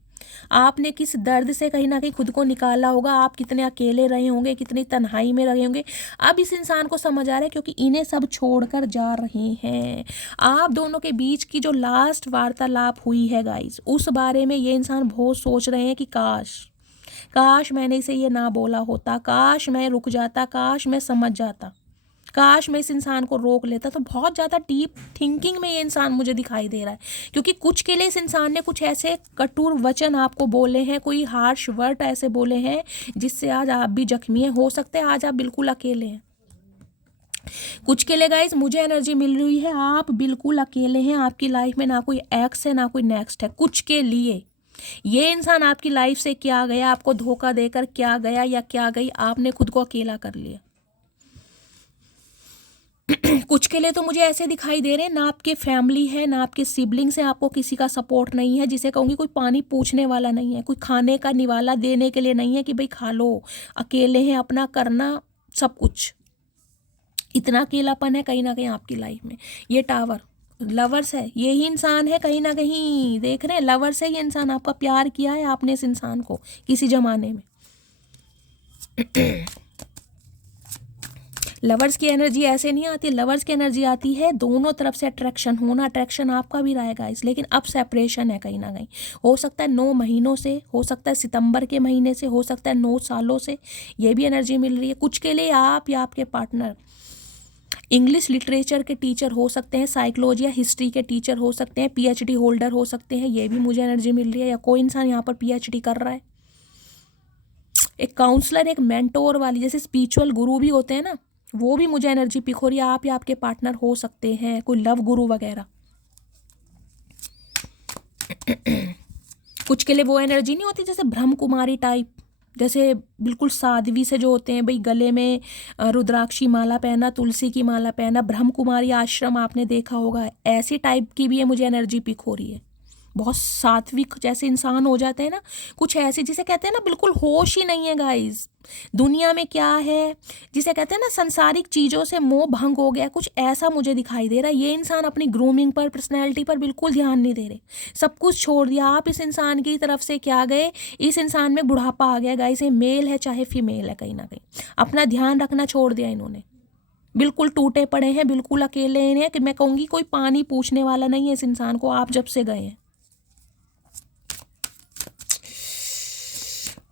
आपने किस दर्द से कहीं ना कहीं खुद को निकाला होगा, आप कितने अकेले रहे होंगे, कितनी तन्हाई में रहे होंगे। अब इस इंसान को समझ आ रहा है, क्योंकि इन्हें सब छोड़कर जा रहे हैं। आप दोनों के बीच की जो लास्ट वार्तालाप हुई है गाइस, उस बारे में ये इंसान बहुत सोच रहे हैं कि काश मैंने इसे ये ना बोला होता, काश मैं रुक जाता, काश मैं समझ जाता, काश मैं इस इंसान को रोक लेता। तो बहुत ज़्यादा डीप थिंकिंग में ये इंसान मुझे दिखाई दे रहा है। क्योंकि कुछ के लिए इस इंसान ने कुछ ऐसे कटुर वचन आपको बोले हैं, कोई हार्श वर्ड ऐसे बोले हैं जिससे आज आप भी जख्मी हैं। हो सकता है आज आप बिल्कुल अकेले हैं। कुछ के लिए गाइस मुझे एनर्जी मिल रही है, आप बिल्कुल अकेले हैं, आपकी लाइफ में ना कोई एक्स है ना कोई नेक्स्ट है। कुछ के लिए ये इंसान आपकी लाइफ से क्या गया, आपको धोखा देकर क्या गया या क्या गई, आपने खुद को अकेला कर लिया। कुछ के लिए तो मुझे ऐसे दिखाई दे रहे हैं, ना आपके फैमिली है ना आपके सिबलिंग्स हैं, आपको किसी का सपोर्ट नहीं है, जिसे कहूँगी कोई पानी पूछने वाला नहीं है, कोई खाने का निवाला देने के लिए नहीं है कि भाई खा लो। अकेले हैं, अपना करना सब कुछ, इतना अकेलापन है कहीं ना कहीं आपकी लाइफ में। ये टावर लवर्स है, यही इंसान है कहीं ना कहीं, देख रहे हैं, लवर्स है ये इंसान, आपका प्यार किया है आपने इस इंसान को किसी जमाने में। लवर्स की एनर्जी ऐसे नहीं आती, लवर्स की एनर्जी आती है दोनों तरफ से अट्रैक्शन होना, अट्रैक्शन आपका भी रहेगा इस, लेकिन अब सेपरेशन है कहीं ना कहीं। हो सकता है 9 महीनों से, हो सकता है सितंबर के महीने से, हो सकता है 9 सालों से, ये भी एनर्जी मिल रही है। कुछ के लिए आप या आपके पार्टनर इंग्लिश लिटरेचर के टीचर हो सकते हैं, साइकोलॉजी या हिस्ट्री के टीचर हो सकते हैं, पीएचडी होल्डर हो सकते हैं, ये भी मुझे एनर्जी मिल रही है। या कोई इंसान यहाँ पर पीएचडी कर रहा है, एक काउंसलर, एक मेंटोर वाली, जैसे स्पिरिचुअल गुरु भी होते हैं ना, वो भी मुझे एनर्जी पिक हो रही है। आप या आपके पार्टनर हो सकते हैं कोई लव गुरु वगैरह। कुछ के लिए वो एनर्जी नहीं होती जैसे ब्रह्म कुमारी टाइप, जैसे बिल्कुल साध्वी से जो होते हैं भाई, गले में रुद्राक्षी माला पहना, तुलसी की माला पहना, ब्रह्म कुमारी आश्रम आपने देखा होगा, ऐसी टाइप की भी है मुझे एनर्जी पिक हो रही है। बहुत सात्विक जैसे इंसान हो जाते हैं ना, कुछ ऐसे जिसे कहते हैं ना बिल्कुल होश ही नहीं है गाइस, दुनिया में क्या है, जिसे कहते हैं ना संसारिक चीज़ों से मोह भंग हो गया, कुछ ऐसा मुझे दिखाई दे रहा है। ये इंसान अपनी ग्रूमिंग पर, पर्सनैलिटी पर बिल्कुल ध्यान नहीं दे रहे, सब कुछ छोड़ दिया। आप इस इंसान की तरफ से क्या गए, इस इंसान में बुढ़ापा आ गया गाइस, ये मेल है चाहे फीमेल है, कहीं ना कहीं अपना ध्यान रखना छोड़ दिया इन्होंने, बिल्कुल टूटे पड़े हैं, बिल्कुल अकेले हैं, कि मैं कहूँगी कोई पानी पूछने वाला नहीं है इस इंसान को आप जब से गए हैं।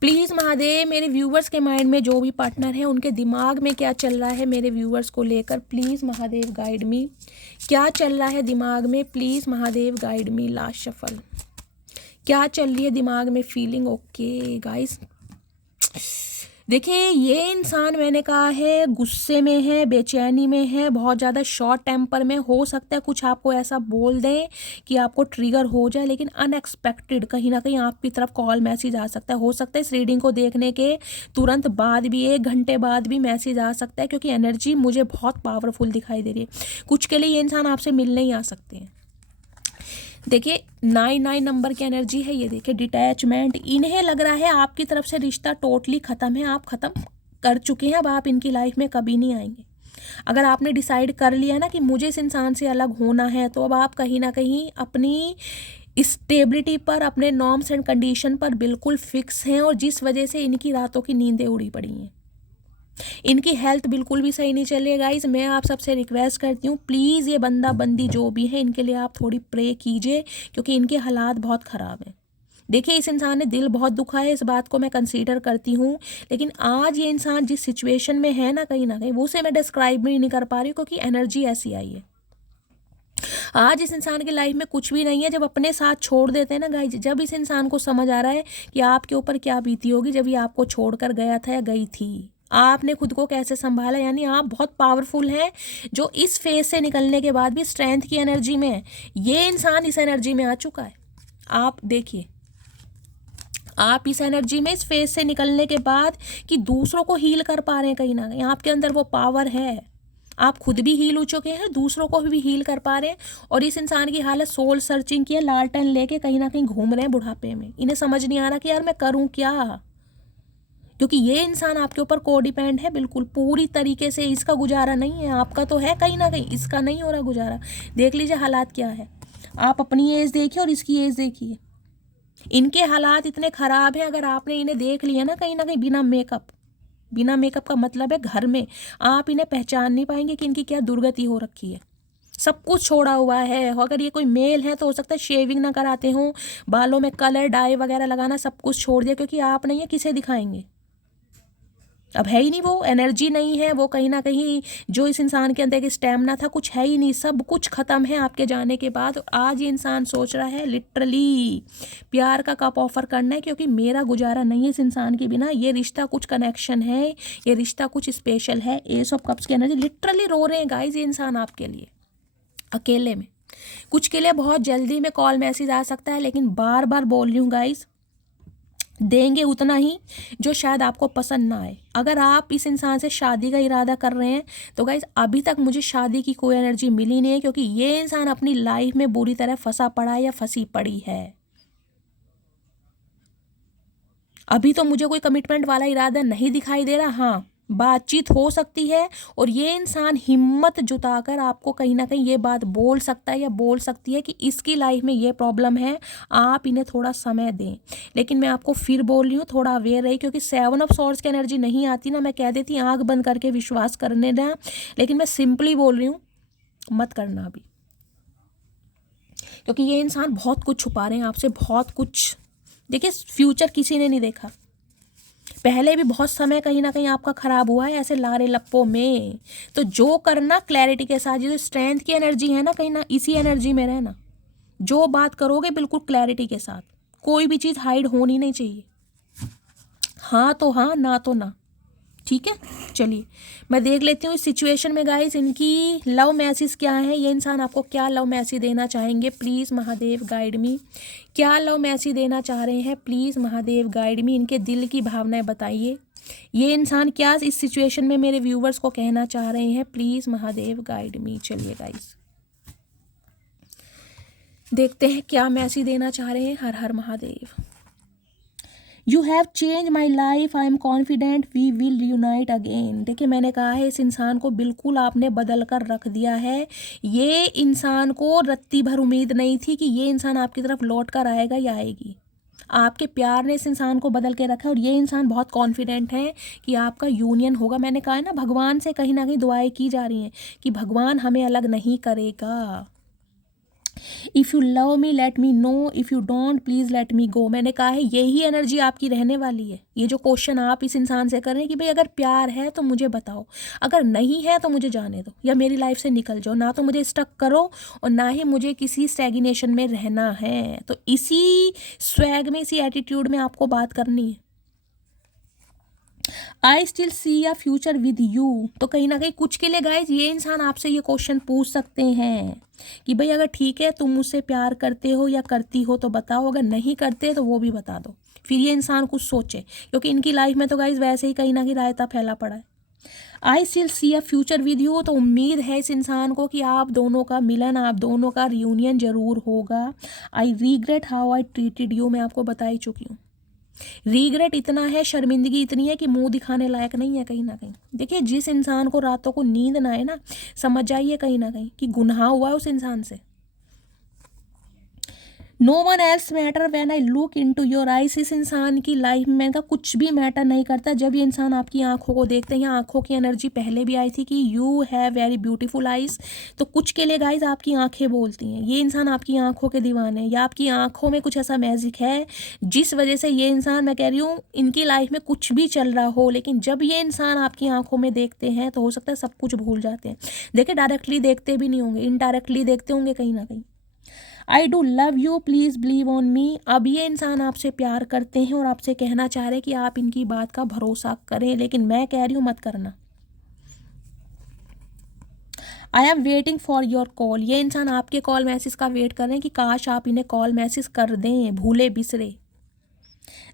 प्लीज़ महादेव, मेरे व्यूवर्स के माइंड में जो भी पार्टनर हैं उनके दिमाग में क्या चल रहा है मेरे व्यूवर्स को लेकर, प्लीज़ महादेव गाइड मी, क्या चल रहा है दिमाग में, please Mahadev guide me. Last shuffle, क्या चल रही है दिमाग में फीलिंग। ओके गाइस, देखिए ये इंसान मैंने कहा है गुस्से में है, बेचैनी में है, बहुत ज़्यादा शॉर्ट टेम्पर में। हो सकता है कुछ आपको ऐसा बोल दें कि आपको ट्रिगर हो जाए, लेकिन अनएक्सपेक्टेड कहीं ना कहीं आपकी तरफ कॉल मैसेज आ सकता है। हो सकता है इस रीडिंग को देखने के तुरंत बाद भी, 1 घंटे बाद भी मैसेज आ सकता है, क्योंकि एनर्जी मुझे बहुत पावरफुल दिखाई दे रही है। कुछ के लिए ये इंसान आपसे मिलने ही आ सकते हैं। देखिए 9 नंबर की एनर्जी है ये। देखिए डिटैचमेंट, इन्हें लग रहा है आपकी तरफ से रिश्ता टोटली ख़त्म है, आप ख़त्म कर चुके हैं, अब आप इनकी लाइफ में कभी नहीं आएंगे। अगर आपने डिसाइड कर लिया ना कि मुझे इस इंसान से अलग होना है, तो अब आप कहीं ना कहीं अपनी स्टेबिलिटी पर, अपने नॉर्म्स एंड कंडीशन पर बिल्कुल फिक्स हैं, और जिस वजह से इनकी रातों की नींदें उड़ी पड़ी हैं। इनकी हेल्थ बिल्कुल भी सही नहीं चल रही है गाइज। मैं आप सबसे रिक्वेस्ट करती हूँ प्लीज़ ये बंदा बंदी जो भी है इनके लिए आप थोड़ी प्रे कीजिए, क्योंकि इनके हालात बहुत ख़राब हैं। देखिए इस इंसान ने दिल बहुत दुखा है, इस बात को मैं कंसीडर करती हूँ, लेकिन आज ये इंसान जिस सिचुएशन में है ना कहीं वो उसे मैं डिस्क्राइब भी नहीं कर पा रही हूँ, क्योंकि एनर्जी ऐसी आई है। आज इस इंसान की लाइफ में कुछ भी नहीं है। जब अपने साथ छोड़ देते हैं ना गाइज, जब इस इंसान को समझ आ रहा है कि आपके ऊपर क्या बीती होगी जब ये आपको छोड़कर गया था या गई थी, आपने खुद को कैसे संभाला, यानी आप बहुत पावरफुल हैं, जो इस फेज से निकलने के बाद भी स्ट्रेंथ की एनर्जी में है। ये इंसान इस एनर्जी में आ चुका है। आप देखिए, आप इस एनर्जी में, इस फेज से निकलने के बाद कि दूसरों को हील कर पा रहे हैं, कहीं ना कहीं आपके अंदर वो पावर है। आप खुद भी हील हो चुके हैं, दूसरों को भी हील कर पा रहे हैं। और इस इंसान की हालत सोल सर्चिंग की है, लालटेन लेके कहीं ना कहीं घूम रहे हैं बुढ़ापे में। इन्हें समझ नहीं आ रहा कि यार मैं करूं क्या, क्योंकि ये इंसान आपके ऊपर को डिपेंड है बिल्कुल पूरी तरीके से। इसका गुजारा नहीं है, आपका तो है कहीं ना कहीं, इसका नहीं हो रहा गुजारा। देख लीजिए हालात क्या है। आप अपनी एज देखिए और इसकी एज देखिए, इनके हालात इतने ख़राब हैं। अगर आपने इन्हें देख लिया ना कहीं बिना मेकअप, बिना मेकअप का मतलब है घर में, आप इन्हें पहचान नहीं पाएंगे कि इनकी क्या दुर्गति हो रखी है। सब कुछ छोड़ा हुआ है। अगर ये कोई मेल है तो हो सकता है शेविंग ना कराते हों, बालों में कलर डाई वगैरह लगाना सब कुछ छोड़ दिया, क्योंकि आप नहीं है किसे दिखाएंगे। अब है ही नहीं, वो एनर्जी नहीं है, वो कहीं ना कहीं जो इस इंसान के अंदर एक स्टेमिना था कुछ है ही नहीं, सब कुछ ख़त्म है आपके जाने के बाद। आज ये इंसान सोच रहा है लिटरली प्यार का कप ऑफर करना है, क्योंकि मेरा गुजारा नहीं है इस इंसान के बिना। ये रिश्ता कुछ कनेक्शन है, ये रिश्ता कुछ स्पेशल है। एस ऑफ कप्स की एनर्जी, लिटरली रो रहे हैं गाइज ये इंसान आपके लिए अकेले में। कुछ के लिए बहुत जल्दी में कॉल मैसेज आ सकता है, लेकिन बार बार बोल रही हूँ गाइज, देंगे उतना ही जो शायद आपको पसंद ना आए। अगर आप इस इंसान से शादी का इरादा कर रहे हैं तो गाइज अभी तक मुझे शादी की कोई एनर्जी मिली नहीं है, क्योंकि ये इंसान अपनी लाइफ में बुरी तरह फंसा पड़ा है या फंसी पड़ी है। अभी तो मुझे कोई कमिटमेंट वाला इरादा नहीं दिखाई दे रहा। हाँ, बातचीत हो सकती है, और ये इंसान हिम्मत जुटाकर आपको कहीं ना कहीं ये बात बोल सकता है या बोल सकती है कि इसकी लाइफ में ये प्रॉब्लम है, आप इन्हें थोड़ा समय दें। लेकिन मैं आपको फिर बोल रही हूँ थोड़ा अवेयर रही, क्योंकि 7 ऑफ सॉर्ड्स की एनर्जी नहीं आती ना, मैं कह देती आंख बंद करके विश्वास करने दें, लेकिन मैं सिंपली बोल रही हूँ मत करना अभी, क्योंकि ये इंसान बहुत कुछ छुपा रहे हैं आपसे, बहुत कुछ। देखिए फ्यूचर किसी ने नहीं देखा, पहले भी बहुत समय कहीं ना कहीं आपका ख़राब हुआ है ऐसे लारे लप्पों में। तो जो करना क्लैरिटी के साथ, जो स्ट्रेंथ की एनर्जी है ना, कहीं ना इसी एनर्जी में रहना। जो बात करोगे बिल्कुल क्लैरिटी के साथ, कोई भी चीज़ हाइड होनी नहीं चाहिए। हाँ तो हाँ, ना तो ना, ठीक है। चलिए मैं देख लेती हूँ इस सिचुएशन में गाइस इनकी लव मैसेज क्या है, ये इंसान आपको क्या लव मैसेज देना चाहेंगे। प्लीज़ महादेव गाइड मी, क्या लव मैसेज देना चाह रहे हैं, प्लीज़ महादेव गाइड मी। इनके दिल की भावनाएं बताइए, ये इंसान क्या इस सिचुएशन में मेरे व्यूवर्स को कहना चाह रहे हैं, प्लीज़ महादेव गाइड मी। चलिए गाइस देखते हैं क्या मैसेज देना चाह रहे हैं। हर हर Mahadev. You have change my life, I am confident we will reunite again. देखिए मैंने कहा है इस इंसान को बिल्कुल आपने बदल कर रख दिया है। ये इंसान को रत्ती भर उम्मीद नहीं थी कि ये इंसान आपकी तरफ लौट कर आएगा या आएगी। आपके प्यार ने इस इंसान को बदल के रखा है, और ये इंसान बहुत कॉन्फिडेंट है कि आपका यूनियन होगा। मैंने कहा है ना, भगवान से कहीं ना कहीं दुआएं की जा रही हैं कि भगवान हमें अलग नहीं करेगा। If you love me let me know, if you don't please let me go. मैंने कहा है यही एनर्जी आपकी रहने वाली है। ये जो क्वेश्चन आप इस इंसान से कर रहे हैं कि भाई अगर प्यार है तो मुझे बताओ, अगर नहीं है तो मुझे जाने दो या मेरी लाइफ से निकल जाओ, ना तो मुझे स्टक करो और ना ही मुझे किसी स्टैग्नेशन में रहना है। तो इसी स्वैग में, इसी एटीट्यूड में आपको बात करनी है। I still see a future with you. तो कहीं ना कहीं कुछ के लिए गाइज ये इंसान आपसे ये क्वेश्चन पूछ सकते हैं कि भाई अगर ठीक है तुम मुझसे प्यार करते हो या करती हो तो बताओ, अगर नहीं करते तो वो भी बता दो। फिर ये इंसान कुछ सोचे, क्योंकि इनकी लाइफ में तो गाइज वैसे ही कहीं ना कहीं रायता फैला पड़ा है। I still see a future with you, तो उम्मीद है इस इंसान को कि आप दोनों का मिलन, आप दोनों का रियूनियन जरूर होगा। आई रीग्रेट हाउ आई ट्रीटेड यू, मैं आपको बता ही चुकी हूँ। रीग्रेट इतना है, शर्मिंदगी इतनी है कि मुंह दिखाने लायक नहीं है कहीं ना कहीं। देखिए जिस इंसान को रातों को नींद ना आए ना, समझ जाइए कहीं ना कहीं कि गुनाह हुआ है उस इंसान से। No one else matter when I look into your eyes, इस इंसान की लाइफ में का कुछ भी मैटर नहीं करता जब ये इंसान आपकी आंखों को देखते हैं। यहाँ आंखों की एनर्जी पहले भी आई थी कि you have very beautiful eyes, तो कुछ के लिए गाइज आपकी आंखें बोलती हैं। ये इंसान आपकी आंखों के दीवाने हैं, या आपकी आंखों में कुछ ऐसा मैजिक है जिस वजह से ये इंसान, मैं कह रही हूँ इनकी लाइफ में कुछ भी चल रहा हो, लेकिन जब ये इंसान आपकी आंखों में देखते हैं तो हो सकता है सब कुछ भूल जाते हैं। देखिए डायरेक्टली देखते भी नहीं होंगे, इनडायरेक्टली देखते होंगे कहीं ना कहीं। I do love you please believe on me, अब ये इंसान आपसे प्यार करते हैं और आपसे कहना चाह रहे हैं कि आप इनकी बात का भरोसा करें, लेकिन मैं कह रही हूँ मत करना। I am waiting for your call, ये इंसान आपके कॉल मैसेज का वेट कर रहे हैं कि काश आप इन्हें कॉल मैसेज कर दें, भूले बिसरे।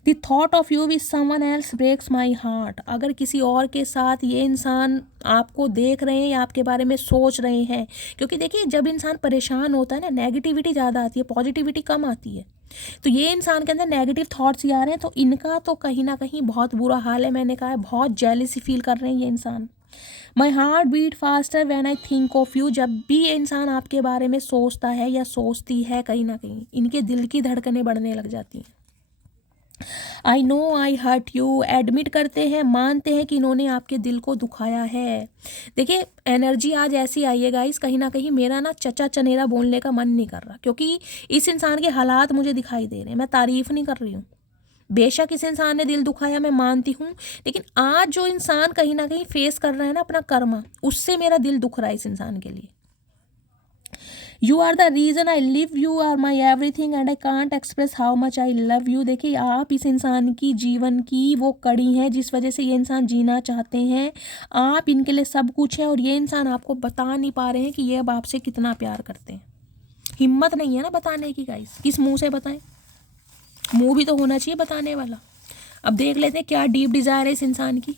The thought of you with someone else breaks my heart, अगर किसी और के साथ ये इंसान आपको देख रहे हैं या आपके बारे में सोच रहे हैं, क्योंकि देखिए जब इंसान परेशान होता है ना, नेगेटिविटी ज़्यादा आती है, पॉजिटिविटी कम आती है। तो ये इंसान के अंदर नेगेटिव थॉट्स ही आ रहे हैं, तो इनका तो कहीं ना कहीं बहुत बुरा हाल है। मैंने कहा है बहुत जेलसी फील कर रहे हैं ये इंसान। My heart beat faster when I think of you, जब भी ये इंसान आपके बारे में सोचता है या सोचती है कहीं ना कहीं इनके दिल की धड़कनें बढ़ने लग जाती हैं। I know I hurt you, admit करते हैं, मानते हैं कि इन्होंने आपके दिल को दुखाया है। देखिए एनर्जी आज ऐसी आई है गाइस, कहीं ना कहीं मेरा ना चचा चनेरा बोलने का मन नहीं कर रहा, क्योंकि इस इंसान के हालात मुझे दिखाई दे रहे हैं। मैं तारीफ नहीं कर रही हूँ, बेशक इस इंसान ने दिल दुखाया, मैं मानती हूँ, लेकिन आज जो इंसान कहीं ना कहीं फेस कर रहा है ना अपना कर्म, उससे मेरा दिल दुख रहा है इस इंसान के लिए। You are the reason I live, you are my everything and I can't express how much I love you. देखिए आप इस इंसान की जीवन की वो कड़ी हैं जिस वजह से ये इंसान जीना चाहते हैं। आप इनके लिए सब कुछ है और ये इंसान आपको बता नहीं पा रहे हैं कि ये अब आपसे कितना प्यार करते हैं। हिम्मत नहीं है ना बताने की गाइस, किस मुंह से बताएं, मुंह भी तो होना चाहिए बताने वाला। अब देख लेते हैं क्या डीप डिज़ायर है इस इंसान की।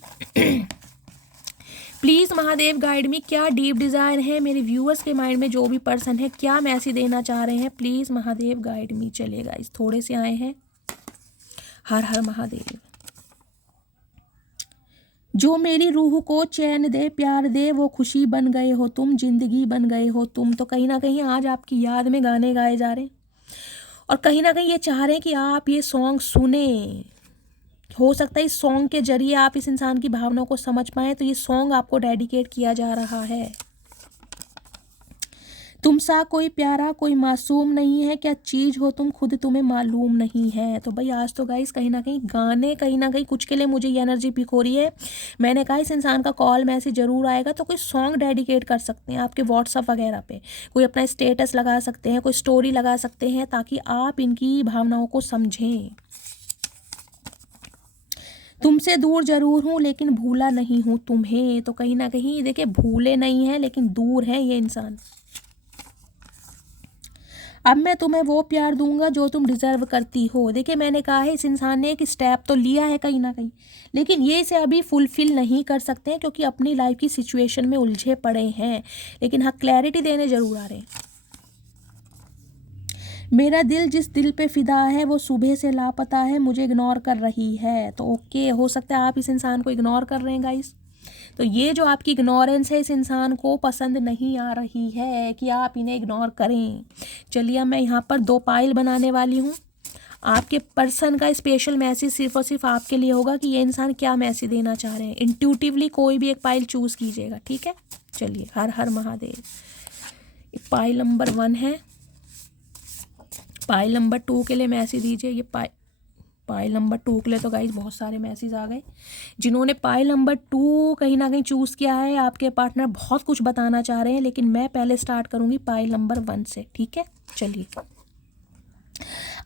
प्लीज़ महादेव गाइड मी, क्या डीप डिज़ायर है मेरे व्यूअर्स के माइंड में, जो भी पर्सन है क्या मैसेज देना चाह रहे हैं, प्लीज़ महादेव गाइड मी। चलेगा इस थोड़े से आए हैं। हर हर महादेव। जो मेरी रूह को चैन दे प्यार दे, वो खुशी बन गए हो तुम, जिंदगी बन गए हो तुम। तो कहीं ना कहीं आज आपकी याद में गाने गाए जा रहे हैं और कहीं ना कहीं ये चाह रहे हैं कि आप ये सॉन्ग सुने। हो सकता है इस सॉन्ग के जरिए आप इस इंसान की भावनाओं को समझ पाएँ, तो ये सॉन्ग आपको डेडिकेट किया जा रहा है। तुम सा कोई प्यारा कोई मासूम नहीं है, क्या चीज़ हो तुम खुद तुम्हें मालूम नहीं है। तो भाई आज तो गाइस कहीं ना कहीं कुछ के लिए मुझे ये एनर्जी पिक हो रही है। मैंने कहा इस इंसान का कॉल मैसेज ज़रूर आएगा, तो कोई सॉन्ग डेडिकेट कर सकते हैं आपके व्हाट्सअप वगैरह पे, कोई अपना स्टेटस लगा सकते हैं, कोई स्टोरी लगा सकते हैं, ताकि आप इनकी भावनाओं को समझें। तुमसे दूर जरूर हूँ लेकिन भूला नहीं हूँ तुम्हें। तो कहीं ना कहीं देखिए भूले नहीं हैं लेकिन दूर है ये इंसान। अब मैं तुम्हें वो प्यार दूंगा जो तुम डिज़र्व करती हो। देखिए मैंने कहा है इस इंसान ने एक स्टेप तो लिया है कहीं ना कहीं, लेकिन ये इसे अभी फुलफिल नहीं कर सकते हैं क्योंकि अपनी लाइफ की सिचुएशन में उलझे पड़े हैं। लेकिन हाँ क्लैरिटी देने ज़रूर आ रहे हैं। मेरा दिल जिस दिल पे फिदा है वो सुबह से लापता है, मुझे इग्नोर कर रही है। तो ओके, हो सकता है आप इस इंसान को इग्नोर कर रहे हैं गाइस। तो ये जो आपकी इग्नोरेंस है इस इंसान को पसंद नहीं आ रही है कि आप इन्हें इग्नोर करें। चलिए अब मैं यहाँ पर 2 पाइल बनाने वाली हूँ। आपके पर्सन का स्पेशल मैसेज सिर्फ और सिर्फ आपके लिए होगा कि ये इंसान क्या मैसेज देना चाह रहे हैं। इंट्यूटिवली कोई भी एक पाइल चूज़ कीजिएगा, ठीक है। चलिए हर हर महादेव। पाइल नंबर 1 है। पाइल नंबर 2 के लिए मैसेज दीजिए। ये पाइल नंबर 2 के लिए तो गाइस बहुत सारे मैसेज आ गए। जिन्होंने पाइल नंबर 2 कहीं ना कहीं चूज़ किया है, आपके पार्टनर बहुत कुछ बताना चाह रहे हैं, लेकिन मैं पहले स्टार्ट करूँगी पाइल नंबर 1 से, ठीक है। चलिए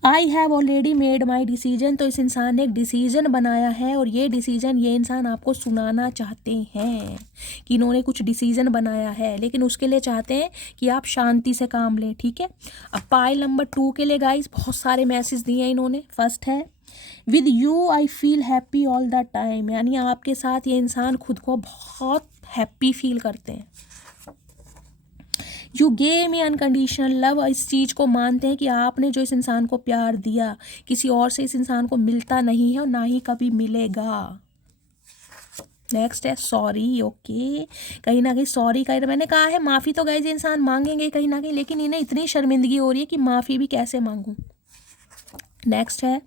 I have already made my decision, तो इस इंसान ने एक डिसीजन बनाया है और ये डिसीजन ये इंसान आपको सुनाना चाहते हैं कि इन्होंने कुछ डिसीजन बनाया है, लेकिन उसके लिए चाहते हैं कि आप शांति से काम लें, ठीक है। अब पाइल नंबर 2 के लिए गाइस बहुत सारे मैसेज दिए हैं इन्होंने। फर्स्ट है with you I feel happy all the time, यानी आपके साथ ये इंसान खुद को बहुत हैप्पी फील करते हैं। You gave me unconditional love, इस चीज़ को मानते हैं कि आपने जो इस इंसान को प्यार दिया किसी और से इस इंसान को मिलता नहीं है और ना ही कभी मिलेगा। नेक्स्ट है सॉरी, ओके, कहीं ना कहीं सॉरी का मैंने कहा है माफ़ी तो गाइस इंसान मांगेंगे कहीं ना कहीं, लेकिन इन्हें इतनी शर्मिंदगी हो रही है कि माफ़ी भी कैसे मांगूं। नेक्स्ट है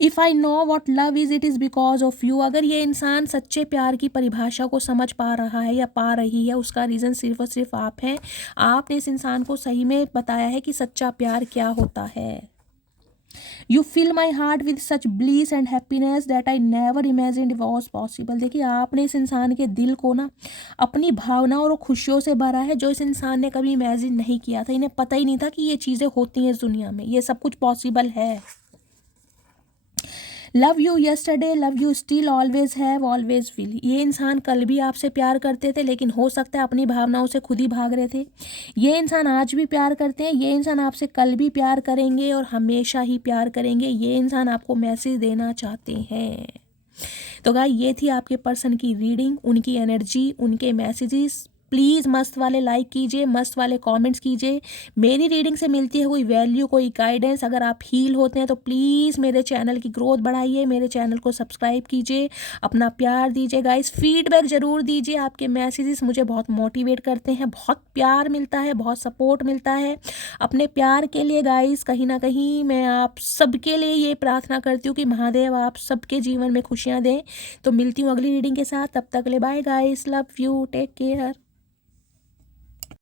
if I know what love is it is because of you, अगर ये इंसान सच्चे प्यार की परिभाषा को समझ पा रहा है या पा रही है, उसका रीज़न सिर्फ और सिर्फ आप हैं। आपने इस इंसान को सही में बताया है कि सच्चा प्यार क्या होता है। You fill my heart with such bliss and happiness that I never imagined was possible, देखिए आपने इस इंसान के दिल को ना अपनी भावनाओं और खुशियों से भरा है जो इस इंसान ने कभी इमेजिन नहीं किया था। इन्हें पता ही नहीं था कि ये चीज़ें होती हैं इस दुनिया में, ये सब कुछ पॉसिबल है। Love you yesterday love you still always have always will, ये इंसान कल भी आपसे प्यार करते थे लेकिन हो सकता है अपनी भावनाओं से खुद ही भाग रहे थे। ये इंसान आज भी प्यार करते हैं, ये इंसान आपसे कल भी प्यार करेंगे और हमेशा ही प्यार करेंगे। ये इंसान आपको मैसेज देना चाहते हैं। तो गाइस ये थी आपके पर्सन की रीडिंग, उनकी एनर्जी, उनके मैसेजेस। प्लीज़ मस्त वाले लाइक कीजिए, मस्त वाले कमेंट्स कीजिए। मेरी रीडिंग से मिलती है कोई वैल्यू, कोई गाइडेंस, अगर आप हील होते हैं तो प्लीज़ मेरे चैनल की ग्रोथ बढ़ाइए, मेरे चैनल को सब्सक्राइब कीजिए, अपना प्यार दीजिए गाइस, फीडबैक ज़रूर दीजिए। आपके मैसेजेस मुझे बहुत मोटिवेट करते हैं, बहुत प्यार मिलता है, बहुत सपोर्ट मिलता है। अपने प्यार के लिए गाइस कहीं ना कहीं मैं आप सबके लिए ये प्रार्थना करती हूँ कि महादेव आप सबके जीवन में खुशियाँ दें। तो मिलती हूँ अगली रीडिंग के साथ, तब तक ले bye guys, love you, take care.